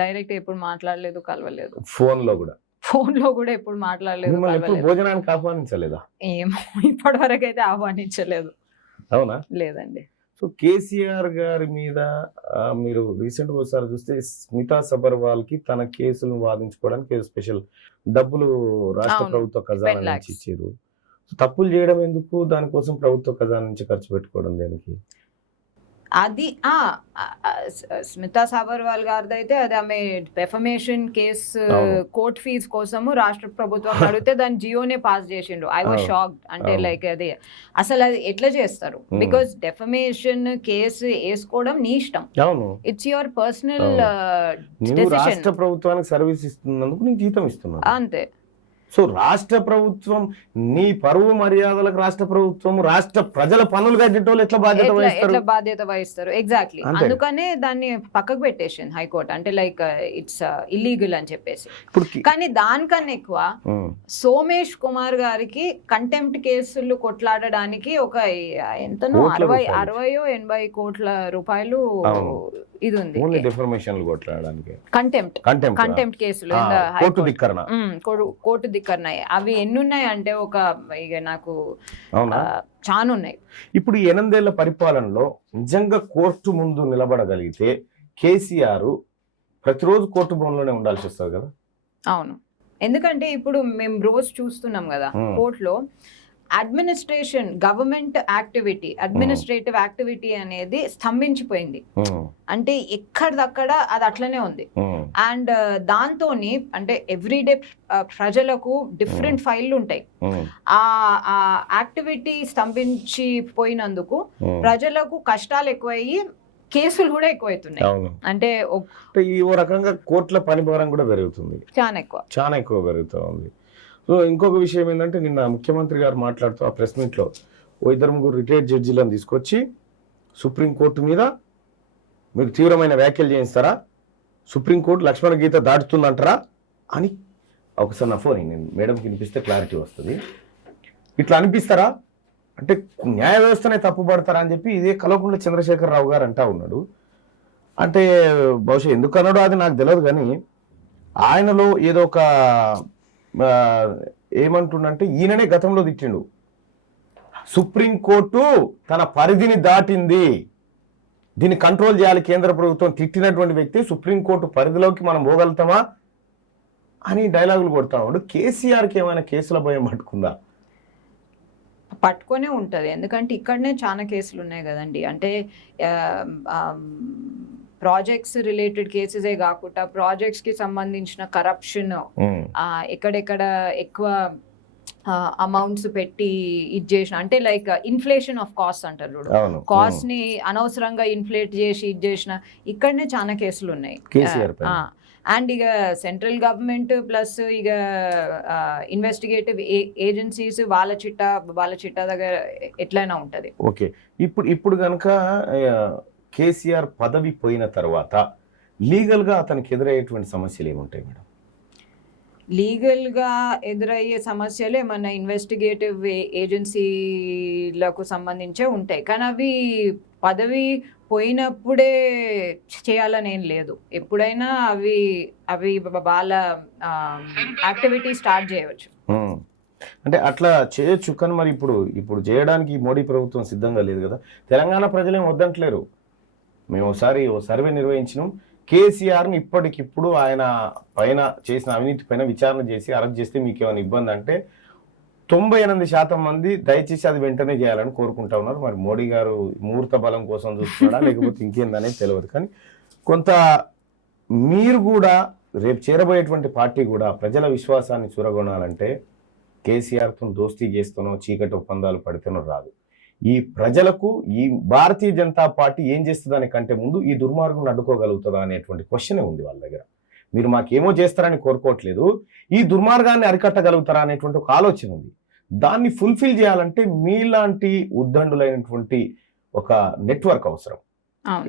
డైరెక్ట్ ఎప్పుడు మాట్లాడలేదు, కలవలేదు. ఫోన్ లో కూడా ఎప్పుడు మాట్లాడలేదు, భోజనానికి ఆహ్వానించలేదా? ఏమో ఇప్పటి వరకు అయితే ఆహ్వానించలేదు. అవునా? లేదండి. సో కేసీఆర్ గారి మీద మీరు రీసెంట్ గా ఒకసారి చూస్తే స్మితా సబర్వాల్ కి తన కేసులను వాదించుకోవడానికి స్పెషల్ డబ్బులు రాష్ట్ర ప్రభుత్వ ఖజానా నుంచి ఇచ్చారు. తప్పులు చేయడం ఎందుకు, దానికోసం ప్రభుత్వ ఖజానా నుంచి ఖర్చు పెట్టుకోవడం దేనికి? అది స్మితా సబర్వాల్ గారిది అయితే అది ఆమె డెఫమేషన్ కేసు కోర్ట్ ఫీజు కోసము రాష్ట్ర ప్రభుత్వం అడిగితే దాని జియోనే పాస్ చేసిండు. I was shocked. అంటే లైక్ అది అసలు అది ఎట్లా చేస్తారు? బికాస్ డెఫమేషన్ కేసు వేసుకోవడం నీ ఇష్టం, ఇట్స్ యువర్ పర్సనల్ డెసిషన్. రాష్ట్ర ప్రభుత్వానికి సర్వీస్ ఇస్తున్నందుకు నీకు జీతం ఇస్తున్నా అంతే. సో రాష్ట్ర ప్రభుత్వం నీ పరువు మర్యాదలకు రాష్ట్ర ప్రభుత్వం రాష్ట్ర ప్రజల పన్నులు కట్టేటోళ్ళు ఎట్లా బాధ్యత వహిస్తారు? ఎగ్జాక్ట్లీ. అందుకనే దాన్ని పక్కకు పెట్టేసింది హైకోర్టు. అంటే లైక్ ఇట్స్ ఇల్లీగల్ అని చెప్పేసి. కానీ దానికన్నా ఎక్కువ సోమేష్ కుమార్ గారికి కంటెంప్ట్ కేసులు కొట్లాడడానికి ఒక ఎంతనో 60-80 కోట్ల రూపాయలు ఇది ఉంది. కంటెంప్ట్ కేసులు కోర్టు ధిక్కరణ. అవి ఎన్ని ఉన్నాయి అంటే ఒక ఇక నాకు చాలా ఉన్నాయి. ఇప్పుడు 8 ఏళ్ల పరిపాలనలో నిజంగా కోర్టు ముందు నిలబడగలిగితే కేసీఆర్ ప్రతిరోజు కోర్టు భవన్లోనే ఉండాల్సి వస్తుంది కదా? అవును. ఎందుకంటే ఇప్పుడు మేము రోజు చూస్తున్నాం కదా కోర్టులో administration, government activity, administrative activity అనేది స్తంభించిపోయింది. అంటే ఎక్కడిదక్కడ అది అట్లనే ఉంది. అండ్ దాంతోని అంటే ఎవ్రీడే ప్రజలకు డిఫరెంట్ ఫైళ్ళు ఉంటాయి. ఆ యాక్టివిటీ స్తంభించిపోయినందుకు ప్రజలకు కష్టాలు ఎక్కువయ్యి కేసులు కూడా ఎక్కువైతున్నాయి. అంటే ఈ రకంగా కోర్టుల పని భారం కూడా పెరుగుతుంది, చాలా ఎక్కువ పెరుగుతూ ఉంది. సో ఇంకొక విషయం ఏంటంటే, నిన్న ముఖ్యమంత్రి గారు మాట్లాడుతూ ఆ ప్రెస్ మీట్లో 2-3 రిటైర్డ్ జడ్జీలను తీసుకొచ్చి సుప్రీంకోర్టు మీద మీరు తీవ్రమైన వ్యాఖ్యలు చేయిస్తారా, సుప్రీంకోర్టు లక్ష్మణ గీత దాటుతుందంటారా అని ఒకసారి నా ఫోన్ నేను మేడంకి వినిపిస్తే క్లారిటీ వస్తుంది. ఇట్లా అనిపిస్తారా అంటే న్యాయ వ్యవస్థనే తప్పుపడతారా అని చెప్పి ఇదే కల్వకుంట్ల చంద్రశేఖరరావు గారు అంటా ఉన్నాడు. అంటే బహుశా ఎందుకు అన్నాడో అది నాకు తెలియదు, కానీ ఆయనలో ఏదో ఒక ఏమంటుండంటే ఈయననే గతంలో తిట్టిండు, సుప్రీంకోర్టు తన పరిధిని దాటింది, దీన్ని కంట్రోల్ చేయాలి కేంద్ర ప్రభుత్వం తిట్టినటువంటి వ్యక్తి సుప్రీంకోర్టు పరిధిలోకి మనం పోగలుగుతామా అని డైలాగులు కొడతా ఉన్నాడు. కేసీఆర్కి ఏమైనా కేసుల భయం పట్టుకుందా? పట్టుకొనే ఉంటుంది, ఎందుకంటే ఇక్కడనే చాలా కేసులు ఉన్నాయి కదండి. అంటే ప్రాజెక్ట్స్ రిలేటెడ్ కేసెసే కాకుండా ప్రాజెక్ట్స్కి సంబంధించిన కరప్షన్, ఎక్కడెక్కడ ఎక్కువ అమౌంట్స్ పెట్టి ఇది చేసిన, అంటే లైక్ ఇన్ఫ్లేషన్ ఆఫ్ కాస్ట్ అంటారు, కాస్ట్ ని అనవసరంగా ఇన్ఫ్లేట్ చేసి ఇది చేసిన, ఇక్కడనే చాలా కేసులు ఉన్నాయి. అండ్ ఇక సెంట్రల్ గవర్నమెంట్ ప్లస్ ఇక ఇన్వెస్టిగేటివ్ ఏజెన్సీస్ వాళ్ళ చిట్టా దగ్గర ఎట్లయినా ఉంటది. ఓకే, ఇప్పుడు కనుక కేసీఆర్ పదవి పోయిన తర్వాత లీగల్ గా అతనికి ఎదురయ్యేటువంటి సమస్యలు ఏముంటాయి మేడం? లీగల్ గా ఎదురయ్యే సమస్యలు ఏమన్నా ఇన్వెస్టిగేటివ్ ఏజెన్సీలకు సంబంధించే ఉంటాయి, కానీ అవి పదవి పోయినప్పుడే చేయాలని ఏం లేదు. ఎప్పుడైనా అవి వాళ్ళ యాక్టివిటీ స్టార్ట్ చేయవచ్చు. అంటే అట్లా చేయొచ్చు, కానీ మరి ఇప్పుడు చేయడానికి మోడీ ప్రభుత్వం సిద్ధంగా లేదు కదా. తెలంగాణ ప్రజలేం వద్దంటలేరు. మేము ఒకసారి ఓ సర్వే నిర్వహించినాం, కేసీఆర్ని ఇప్పటికిప్పుడు ఆయన పైన చేసిన అవినీతి పైన విచారణ చేసి అరెస్ట్ చేస్తే మీకు ఏమైనా ఇబ్బంది అంటే 98% మంది దయచేసి అది వెంటనే చేయాలని కోరుకుంటా ఉన్నారు. మరి మోడీ గారు ముహూర్త బలం కోసం చూస్తున్నాడా లేకపోతే ఇంకేందనేది తెలియదు, కానీ కొంత మీరు కూడా రేపు చేరబోయేటువంటి పార్టీ కూడా ప్రజల విశ్వాసాన్ని చూరగొనాలంటే కేసీఆర్తో దోస్తీ చేస్తానో చీకటి ఒప్పందాలు పడితేనో రాదు. ఈ ప్రజలకు ఈ భారతీయ జనతా పార్టీ ఏం చేస్తుందని కంటే ముందు ఈ దుర్మార్గం అడ్డుకోగలుగుతుందా అనేటువంటి క్వశ్చనే ఉంది వాళ్ళ దగ్గర. మీరు మాకేమో చేస్తారని కోరుకోవట్లేదు, ఈ దుర్మార్గాన్ని అరికట్టగలుగుతారా అనేటువంటి ఒక ఆలోచన ఉంది. దాన్ని ఫుల్ఫిల్ చేయాలంటే మీలాంటి ఉద్దండులైనటువంటి ఒక నెట్వర్క్ అవసరం,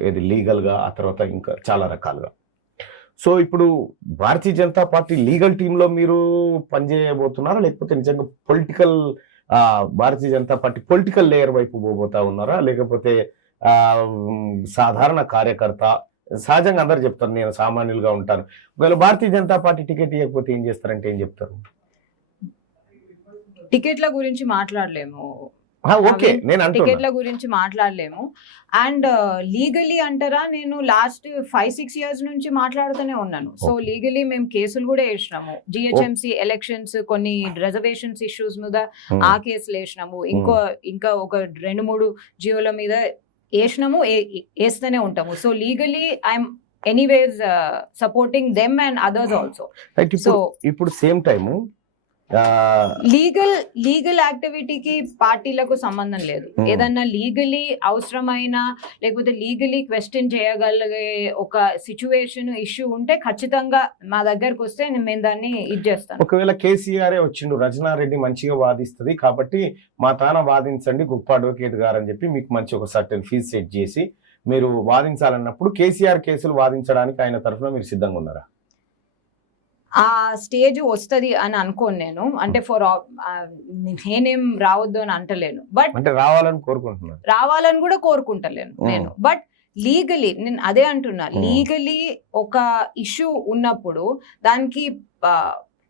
ఇది లీగల్గా, ఆ తర్వాత ఇంకా చాలా రకాలుగా. సో ఇప్పుడు భారతీయ జనతా పార్టీ లీగల్ టీంలో మీరు పనిచేయబోతున్నారా, లేకపోతే నిజంగా political Bharatiya Janata party political layer వైపు పోబోతా ఉన్నారా, లేకపోతే సాధారణ కార్యకర్త? సహజంగా అందరు చెప్తారు నేను సామాన్యులుగా ఉంటాను. ఒకవేళ భారతీయ జనతా పార్టీ టికెట్ ఇవ్వకపోతే ఏం చేస్తారంటే ఏం చెప్తారు? టికెట్ల గురించి మాట్లాడలేము. ఓకే, నేను టికెట్ల గురించి మాట్లాడలేము. అండ్ లీగలీ అంటారా, నేను లాస్ట్ 5-6 years నుంచి మాట్లాడుతూనే ఉన్నాను. సో లీగలీ మేము కేసులు కూడా వేసినాము. జిహెచ్ఎంసీ ఎలక్షన్స్ కొన్ని రిజర్వేషన్స్ ఇష్యూస్ మీద ఆ కేసులు వేసినాము. ఇంకా ఒక 2-3 జియోల మీద వేసినాము, వేస్తూనే ఉంటాము. So legally I'm anyways supporting them and others also. So ఇప్పుడు సేమ్ టైము లీగల్ యాక్టివిటీకి పార్టీలకు సంబంధం లేదు. ఏదన్నా లీగలీ అవసరమైన లేకపోతే లీగలీ క్వశ్చన్ చేయగలిగే ఒక సిచ్యువేషన్ ఇష్యూ ఉంటే ఖచ్చితంగా మా దగ్గరకు వస్తే మేము దాన్ని ఇది చేస్తాను. ఒకవేళ కేసీఆర్ వచ్చిండు, రచనారెడ్డి మంచిగా వాదిస్తుంది కాబట్టి మా తాన వాదించండి గొప్ప అడ్వకేట్ గారు అని చెప్పి మీకు మంచి ఒక సర్టెన్ ఫీజ్ సెట్ చేసి మీరు వాదించాలన్నప్పుడు కేసీఆర్ కేసులు వాదించడానికి ఆయన తరఫున మీరు సిద్ధంగా ఉన్నారా? ఆ స్టేజ్ వస్తుంది అని అనుకోను నేను. అంటే నేనేం రావద్దు అని అంటలేను, బట్ అంటే రావాలని కూడా కోరుకుంటలేను నేను. బట్ లీగలీ నేను అదే అంటున్నా, లీగలీ ఒక ఇష్యూ ఉన్నప్పుడు దానికి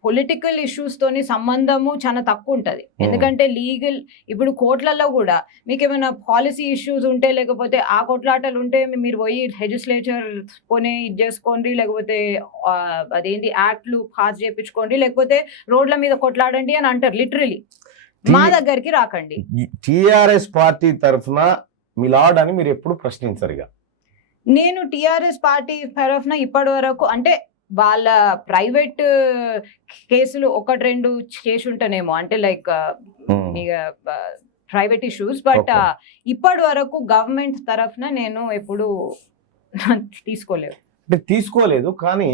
పొలిటికల్ ఇష్యూస్ తోని సంబంధము చాలా తక్కువ ఉంటది. ఎందుకంటే లీగల్ ఇప్పుడు కోర్టులలో కూడా మీకు ఏమైనా పాలసీ ఇష్యూస్ ఉంటే లేకపోతే ఆ కొట్లాటలు ఉంటే మీరు పోయి లెజిస్లేచర్ పోనీ ఇది చేసుకోండి, లేకపోతే అదేంటి యాక్ట్లు పాస్ చేయించుకోండి, లేకపోతే రోడ్ల మీద కొట్లాడండి అని అంటారు లిటరలీ. మా దగ్గరికి రాకండి. టిఆర్ఎస్ పార్టీ తరఫున మిలాడ్ అని మీరు ఎప్పుడు ప్రశ్నించరుగా? నేను టిఆర్ఎస్ పార్టీ తరఫున ఇప్పటి వరకు అంటే వాళ్ళ ప్రైవేట్ కేసులు 1-2 చేసి ఉంటానేమో, అంటే లైక్ ప్రైవేట్ ఇష్యూస్. బట్ ఇప్పటి వరకు గవర్నమెంట్ తరఫున నేను ఎప్పుడు తీసుకోలేదు. కానీ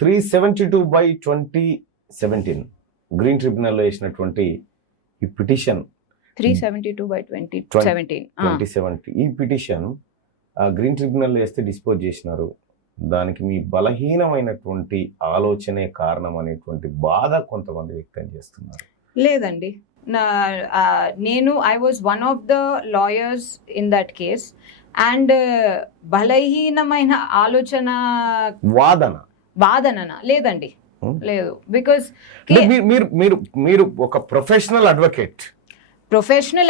372/2017 గ్రీన్ ట్రిబ్యునల్ లో వేసినటువంటి ఈ పిటిషన్ 372/2017 ఈ పిటిషన్ గ్రీన్ ట్రిబ్యునల్ వేస్తే డిస్పోజ్ చేసినారు. దానికి మీ బలహీనమైనటువంటి ఆలోచనే కారణం అనేటువంటి బాధ కొంతమంది వ్యక్తం చేస్తున్నారు. లేదండి, నేను I was one of the lawyers in that case and బలహీనమైన ఆలోచన వాదన లేదండి, లేదు. బికాస్ అంటే మీరు ఒక ప్రొఫెషనల్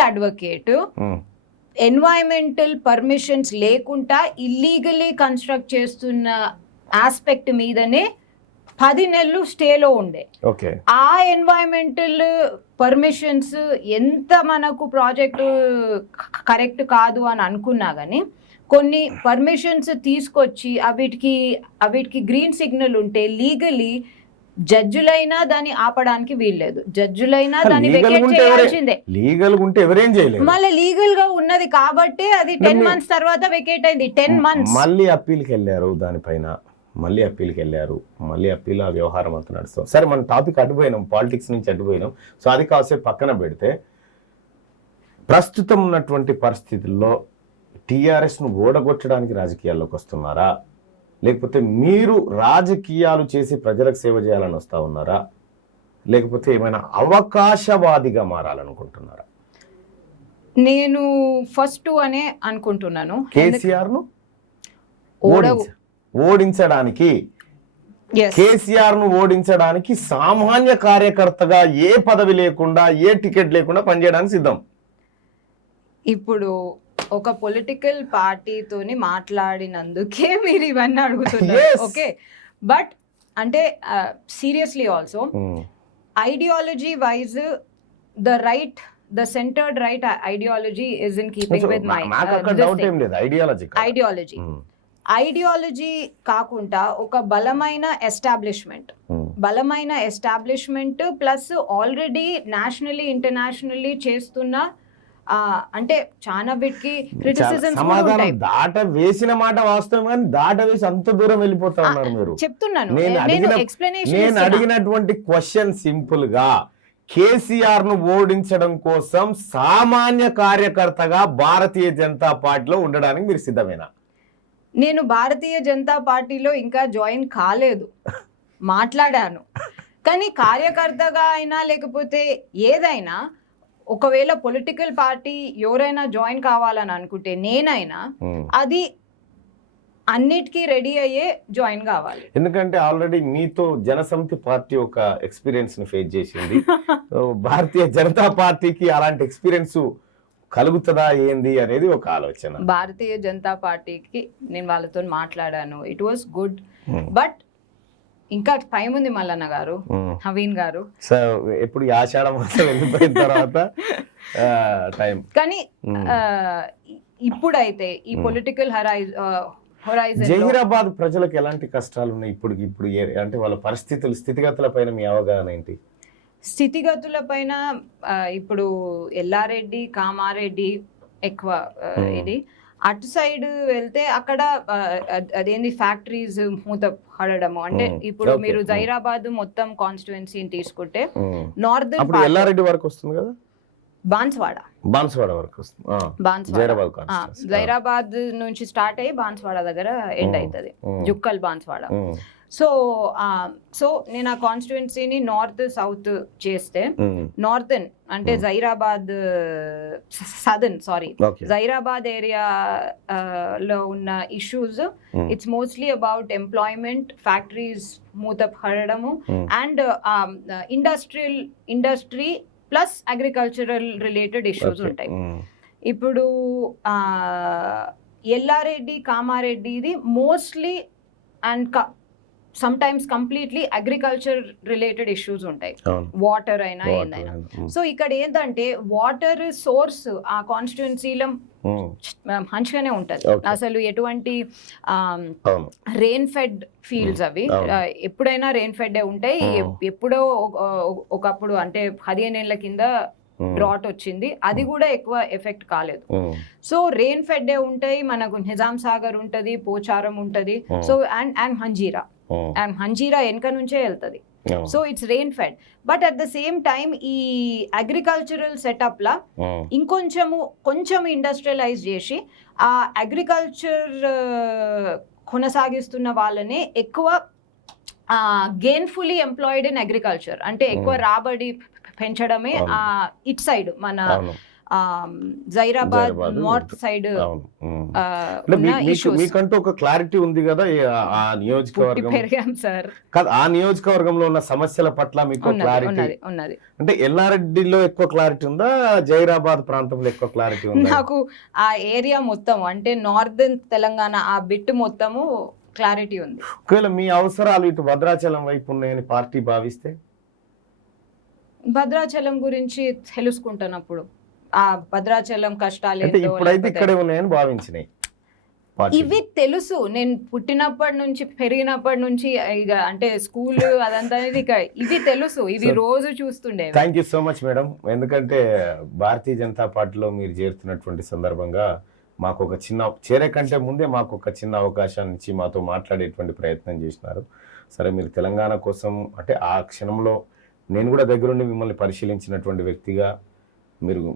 అడ్వకేట్ ఎన్వైరన్మెంటల్ పర్మిషన్స్ లేకుండా ఇల్లీగలీ కన్స్ట్రక్ట్ చేస్తున్న ఆస్పెక్ట్ మీదనే 10 నెలలు స్టేలో ఉండే. ఆ ఎన్వైరన్మెంటల్ పర్మిషన్స్ ఎంత మనకు ప్రాజెక్టు కరెక్ట్ కాదు అని అనుకున్నా కానీ కొన్ని పర్మిషన్స్ తీసుకొచ్చి అవిటికి గ్రీన్ సిగ్నల్ ఉంటే లీగలీ జడ్జులైనా దాన్ని ఆపడానికి వీల్లేదు, జడ్జులైనా దాన్ని వెకేట్ చేయాల్సిందే. మళ్ళీ లీగల్ గా ఉన్నది కాబట్టి అది 10 months తర్వాత వెకేట్ అయింది. 10 months మళ్ళీ అప్పీల్కి వెళ్ళారు, దానిపైన మళ్ళీ అప్పీల్ ఆ వ్యవహారం అంతా నడుస్తాం. సరే, మన టాపిక్ అడ్డుపోయినాం, పాలిటిక్స్ నుంచి అడ్డుపోయినాం. సో అది కాసేపు పక్కన పెడితే ప్రస్తుతం ఉన్నటువంటి పరిస్థితుల్లో టీఆర్ఎస్ ను ఓడగొట్టడానికి రాజకీయాల్లోకి వస్తున్నారా, లేకపోతే మీరు రాజకీయాలు చేసి ప్రజలకు సేవ చేయాలని వస్తా ఉన్నారా, లేకపోతే ఏమైనా అవకాశవాదిగా మారాలనుకుంటున్నారా? నేను ఫస్ట్ అనే అనుకుంటున్నాను. కేసీఆర్ ను ఓడించడానికి కేసీఆర్ ను ఓడించడానికి సామాన్య కార్యకర్తగా ఏ పదవి లేకుండా ఏ టికెట్ లేకుండా పనిచేయడానికి సిద్ధం. ఇప్పుడు ఒక పొలిటికల్ పార్టీతోని మాట్లాడినందుకే మీరు ఇవన్నీ అడుగుతున్నారు. ఓకే, బట్ అంటే seriously also ideology wise the centered right ideology is in keeping with my ideology కాకుండా ఒక బలమైన establishment plus already nationally internationally చేస్తున్న అంటే చాలా వీటికి క్రిటిసిజమ్స్ దాట వేసిన మాట వాస్తవం, కానీ దాట వేసి అంత దూరం వెళ్ళిపోతా ఉన్నారు మీరు. చెప్తున్నాను, నేను అడిగినటువంటి క్వశ్చన్ సింపుల్ గా, కేసీఆర్ ను ఓడించడం కోసం సామాన్య కార్యకర్తగా భారతీయ జనతా పార్టీలో ఉండడానికి మీరు సిద్ధమేనా? నేను భారతీయ జనతా పార్టీలో ఇంకా జాయిన్ కాలేదు, మాట్లాడాను. కానీ కార్యకర్తగా అయినా లేకపోతే ఏదైనా ఒకవేళ పొలిటికల్ పార్టీ ఎవరైనా జాయిన్ కావాలని అనుకుంటే నేనైనా అది అన్నిటికీ రెడీ అయ్యే జాయిన్ కావాలి. ఎందుకంటే ఆల్రెడీ మీతో జనసమితి పార్టీ ఒక ఎక్స్పీరియన్స్ ని ఫేస్ చేసింది. భారతీయ జనతా పార్టీకి అలాంటి ఎక్స్పీరియన్స్ కలుగుతుందా ఏంది అనేది ఒక ఆలోచన. భారతీయ జనతా పార్టీకి నేను వాళ్ళతో మాట్లాడాను, ఇట్ వాస్ గుడ్. బట్ ఇంకా టైం ఉంది మల్లన్న గారు, హవీన్ గారు. సో ఎప్పుడు ఆషాఢ మాసం వెళ్ళిపోయిన తర్వాత టైం. కానీ ఇప్పుడైతే ఈ పొలిటికల్ హొరైజన్ జహీరాబాద్ ప్రజలకు ఎలాంటి కష్టాలు ఉన్నాయి ఇప్పుడు అంటే వాళ్ళ స్థితిగతుల పైన మీ అవగాహన ఏంటి? స్థితిగతుల పైన ఇప్పుడు ఎల్లారెడ్డి కామారెడ్డి ఎక్కువ ఇది. అటు సైడ్ వెళ్తే అక్కడ అదేంది ఫ్యాక్టరీస్ మూత పడడము. అంటే ఇప్పుడు మీరు జైరాబాద్ మొత్తం కాన్స్టిట్యుయెన్సీని తీసుకుంటే నార్దర్న్ ఎల్లారెడ్డి వరకు వస్తుంది కదా, బాన్స్వాడ వరకు జైరాబాద్ నుంచి స్టార్ట్ అయ్యి బాన్స్వాడ దగ్గర ఎండ్ అవుతుంది, జుక్కల్ బాన్స్వాడ. సో నేను ఆ కాన్స్టిట్యుయెన్సీని నార్త్ సౌత్ చేస్తే నార్థన్ అంటే జైరాబాద్ జైరాబాద్ ఏరియా లో ఉన్న issues it's mostly about employment, factories మూత పడడము and industry plus agricultural related issues ఉంటాయి. ఇప్పుడు ఎల్లారెడ్డి కామారెడ్డి ఇది mostly and some times completely agriculture related issues ఉంటాయి, వాటర్ అయినా ఏదైనా. సో ఇక్కడ ఏంటంటే వాటర్ సోర్స్ ఆ కాన్స్టిట్యుయెన్సీలో మంచిగానే ఉంటది, అసలు ఎటువంటి రెయిన్ ఫెడ్ ఫీల్డ్స్ అవి ఎప్పుడైనా రెయిన్ ఫెడ్ ఉంటాయి. ఎప్పుడో ఒకప్పుడు అంటే 15 ఏళ్ల కింద డ్రాట్ వచ్చింది, అది కూడా ఎక్కువ ఎఫెక్ట్ కాలేదు. సో రెయిన్ ఫెడ్ ఉంటాయి, మనకు నిజాం సాగర్ ఉంటది, పోచారం ఉంటది, సో అండ్ హంజీరా వెనక నుంచే వెళ్తది. So it's rain fed. But at the same time ఈ అగ్రికల్చరల్ సెటప్ లా కొంచెం ఇండస్ట్రియలైజ్ చేసి ఆ అగ్రికల్చర్ కొనసాగిస్తున్న వాళ్ళనే ఎక్కువ గెయిన్ఫుల్లీ ఎంప్లాయిడ్ ఇన్ అగ్రికల్చర్, అంటే ఎక్కువ రాబడి పెంచడమే ఇట్ సైడ్ మన జైరాబాద్ జైరాబాద్ నార్త్ సైడ్ అవును. అంటే ఉన్న మీకు ఇష్యూస్ మీకంటూ ఒక క్లారిటీ ఉంది కదా ఆ పుట్టి నియోజకవర్గం పెరిగాం సార్. కాదు, ఆ నియోజకవర్గంలో ఉన్న సమస్యల పట్ల మీకు ఉన్నది క్లారిటీ ఉన్నది ఉన్నది. అంటే ఎల్లారెడ్డిలో ఎక్కువ క్లారిటీ ఉందా, జైరాబాద్ ప్రాంతంలో ఎక్కువ క్లారిటీ ఉందా? నాకు ఆ ఏరియా మొత్తం అంటే నార్దర్న్ తెలంగాణ ఆ బిట్ మొత్తము క్లారిటీ ఉంది. ఒకవేళ మీ అవసరాలు ఇటు భద్రాచలం వైపు ఉన్నాయని పార్టీ భావిస్తే భద్రాచలం గురించి తెలుసుకుంటున్నప్పుడు ఆ భద్రాచలం కష్టాలు అంటే ఏంటో, ఇప్పుడైతే లేకపోతే ఇక్కడే ఉన్నాయని భావించినాయి పార్టీ. ఇవి తెలుసు. నేను పుట్టినప్పటి నుంచి పెరిగినప్పటి నుంచి ఇక అంటే స్కూల్ అదంతా అనేది ఇక ఇవి తెలుసు, ఇవి రోజు చూస్తుండే. Thank you so much madam. ఎందుకంటే భారతీయ జనతా పార్టీలో మీరు చేరుతున్నటువంటి సందర్భంగా మాకు ఒక చిన్న చేరే కంటే ముందే మాకు ఒక చిన్న అవకాశాన్ని ఇచ్చి మాతో మాట్లాడేటువంటి ప్రయత్నం చేసినారు. సరే, మీరు తెలంగాణ కోసం అంటే ఆ క్షణంలో నేను కూడా దగ్గరుండి మిమ్మల్ని పరిశీలించినటువంటి వ్యక్తిగా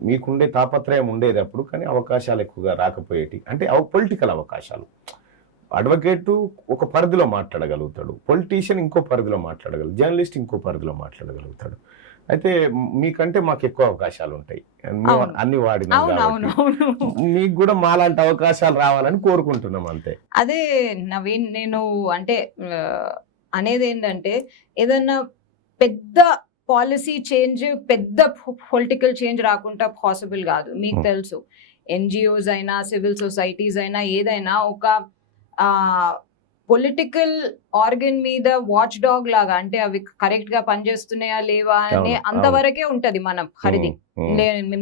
మీకుండే తాపత్రయం ఉండేది అప్పుడు, కానీ అవకాశాలు ఎక్కువగా రాకపోయేటి. అంటే పొలిటికల్ అవకాశాలు. అడ్వకేటు ఒక పరిధిలో మాట్లాడగలుగుతాడు, పొలిటీషియన్ ఇంకో పరిధిలో మాట్లాడగలుగుతాడు, జర్నలిస్ట్ ఇంకో పరిధిలో మాట్లాడగలుగుతాడు. అయితే మీకంటే మాకు ఎక్కువ అవకాశాలు ఉంటాయి, అన్ని వాడినా. మీకు కూడా మాలాంటి అవకాశాలు రావాలని కోరుకుంటున్నాం అంతే. అదే నవీన్, నేను అంటే అనేది ఏంటంటే ఏదన్నా పెద్ద పాలసీ చేంజ్, పెద్ద పొలిటికల్ చేంజ్ రాకుండా పాసిబుల్ కాదు. మీకు తెలుసు, ఎన్జిఓస్ అయినా సివిల్ సొసైటీస్ అయినా ఏదైనా ఒక పొలిటికల్ ఆర్గన్ మీద వాచ్ డాగ్ లాగా, అంటే అవి కరెక్ట్ గా పనిచేస్తున్నాయా లేవా అనే అంతవరకే ఉంటది మన పరిధి.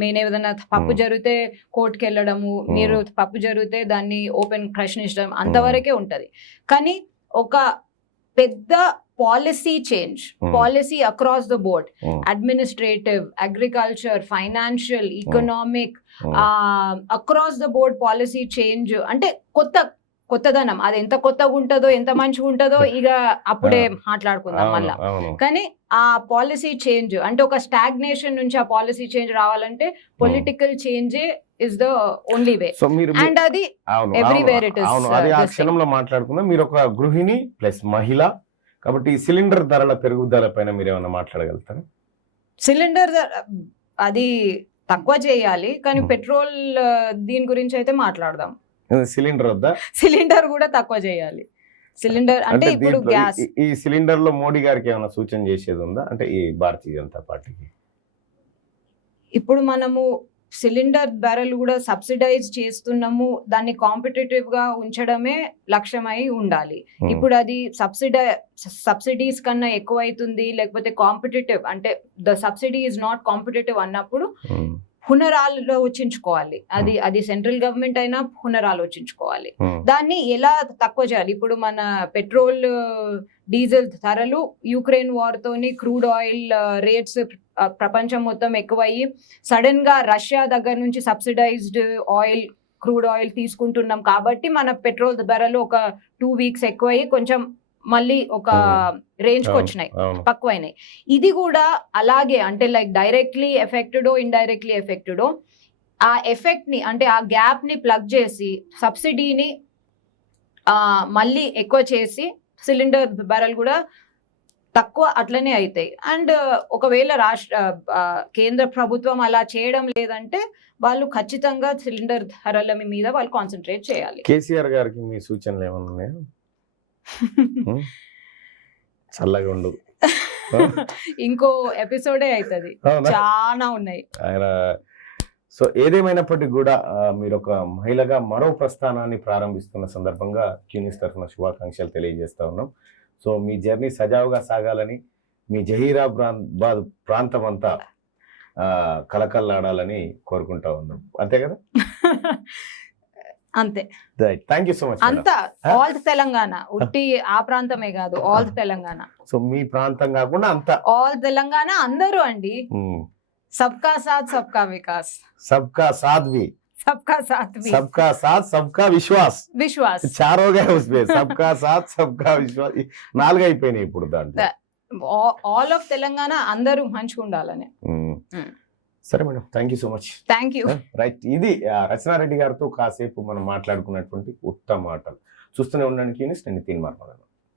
నేను ఏదైనా తప్పు జరిగితే కోర్టుకి వెళ్ళడము, మీరు తప్పు జరిగితే దాన్ని ఓపెన్ ప్రశ్నించడం, అంతవరకే ఉంటది. కానీ ఒక పెద్ద policy change, policy across the board, administrative, agriculture, financial, economic, across the board policy change అంటే కొత్తదనం. అది ఎంత కొత్తగా ఉంటుందో, ఎంత మంచిగా ఉంటుందో ఇక అప్పుడే మాట్లాడుకుందాం మళ్ళా. కానీ ఆ పాలసీ చేంజ్ అంటే ఒక స్టాగ్నేషన్ నుంచి ఆ పాలసీ చేంజ్ రావాలంటే పొలిటికల్ చేంజే is the only way. And అది ఎవ్రీవేర్ ఇట్ ఇస్. అది ఆ క్షణంలో మాట్లాడుకుందాం. మీరు ఒక గృహిణి ప్లస్ మహిళ కాబట్టి సిలిండర్ ధరల పెరుగుదల పైన మీరు ఏమైనా మాట్లాడగలుగుతారా? సిలిండర్ అది తక్కువ చేయాలి, కానీ పెట్రోల్ దీని గురించి అయితే మాట్లాడదాం. సిలిండర్ వద్దా? సిలిండర్ కూడా తక్కువ చేయాలి. సిలిండర్ అంటే ఇప్పుడు గ్యాస్. ఈ సిలిండర్ లో మోడీ గారికి ఏమైనా సూచన చేసేది ఉందా అంటే ఈ భారతీయ జనతా పార్టీకి? ఇప్పుడు మనము సిలిండర్ ధరలు కూడా సబ్సిడైజ్ చేస్తున్నాము, దాన్ని కాంపిటేటివ్ గా ఉంచడమే లక్ష్యమై ఉండాలి. ఇప్పుడు అది సబ్సిడీస్ కన్నా ఎక్కువ అవుతుంది, లేకపోతే కాంపిటేటివ్ అంటే the subsidy is not competitive అన్నప్పుడు పునరాలోచించుకోవాలి. అది సెంట్రల్ గవర్నమెంట్ అయినా పునరాలోచించుకోవాలి. దాన్ని ఎలా తక్కువ చేయాలి? ఇప్పుడు మన పెట్రోల్ డీజిల్ ధరలు యుక్రెయిన్ వార్ తోని క్రూడ్ ఆయిల్ రేట్స్ ప్రపంచం మొత్తం ఎక్కువయ్యి సడన్ గా రష్యా దగ్గర నుంచి సబ్సిడైజ్డ్ ఆయిల్, క్రూడ్ ఆయిల్ తీసుకుంటున్నాం కాబట్టి మన పెట్రోల్ ధరలు ఒక 2 weeks ఎక్కువయ్యి కొంచెం మళ్ళీ ఒక రేంజ్ కి వచ్చినాయి, తక్కువైనాయి. ఇది కూడా అలాగే అంటే లైక్ డైరెక్ట్లీ ఎఫెక్టెడో ఇండైరెక్ట్లీ ఎఫెక్టెడో ఆ ఎఫెక్ట్ ని అంటే ఆ గ్యాప్ ని ప్లగ్ చేసి సబ్సిడీని మళ్ళీ ఎక్కువ చేసి సిలిండర్ ధరలు కూడా తక్కువ అట్లనే అవుతాయి. అండ్ ఒకవేళ కేంద్ర ప్రభుత్వం అలా చేయడం లేదంటే వాళ్ళు ఖచ్చితంగా సిలిండర్ ధరల మీద వాళ్ళు కాన్సన్ట్రేట్ చేయాలి. కేసీఆర్ గారికి మీ సూచనలు ఏమన్నా ఉన్నాయా? చల్లగా ఉండు, ఇంకో ఎపిసోడే అవుతుంది, చాలా ఉన్నాయి ఆయన. సో ఏదేమైనప్పటికీ కూడా మీరు ఒక మహిళగా మరో ప్రస్థానాన్ని ప్రారంభిస్తున్న సందర్భంగా క్యూనిస్ తరఫున శుభాకాంక్షలు తెలియజేస్తా ఉన్నాం. సో మీ జర్నీ సజావుగా సాగాలని, మీ జహీరాబాద్ ప్రాంతం అంతా కలకల్లాడాలని కోరుకుంటా ఉన్నాం. అంతే కదా? అంతే. Thank you so much. అంతా ఆల్ తెలంగాణ, ఉట్టి ఆ ప్రాంతమే కాదు, ఆల్ తెలంగాణ. సో మీ ప్రాంతం కాకుండా అంతా ఆల్ తెలంగాణ అందరూ అండి. సబ్కా సాత్ సబ్కా వికాస్, సబ్కా సాత్ भी, सबका साथ भी, सबका साथ सबका विश्वास, విశ్వాస్ చార్ हो गया उसमें, सबका साथ सबका विश्वास 4 అయిపోయినాయి ఇప్పుడు దాంట్లో. ఆల్ ఆఫ్ తెలంగాణ అందరూ మంచిగా ఉండాలని. సరే madam, thank you so much. Thank you. Right, ఇది రచనారెడ్డి గారితో కాసేపు మనం మాట్లాడుకున్నటువంటి ఉత్తమ మాటలు. చూస్తూనే ఉండడానికి నేను నితిన్ మార్మల్.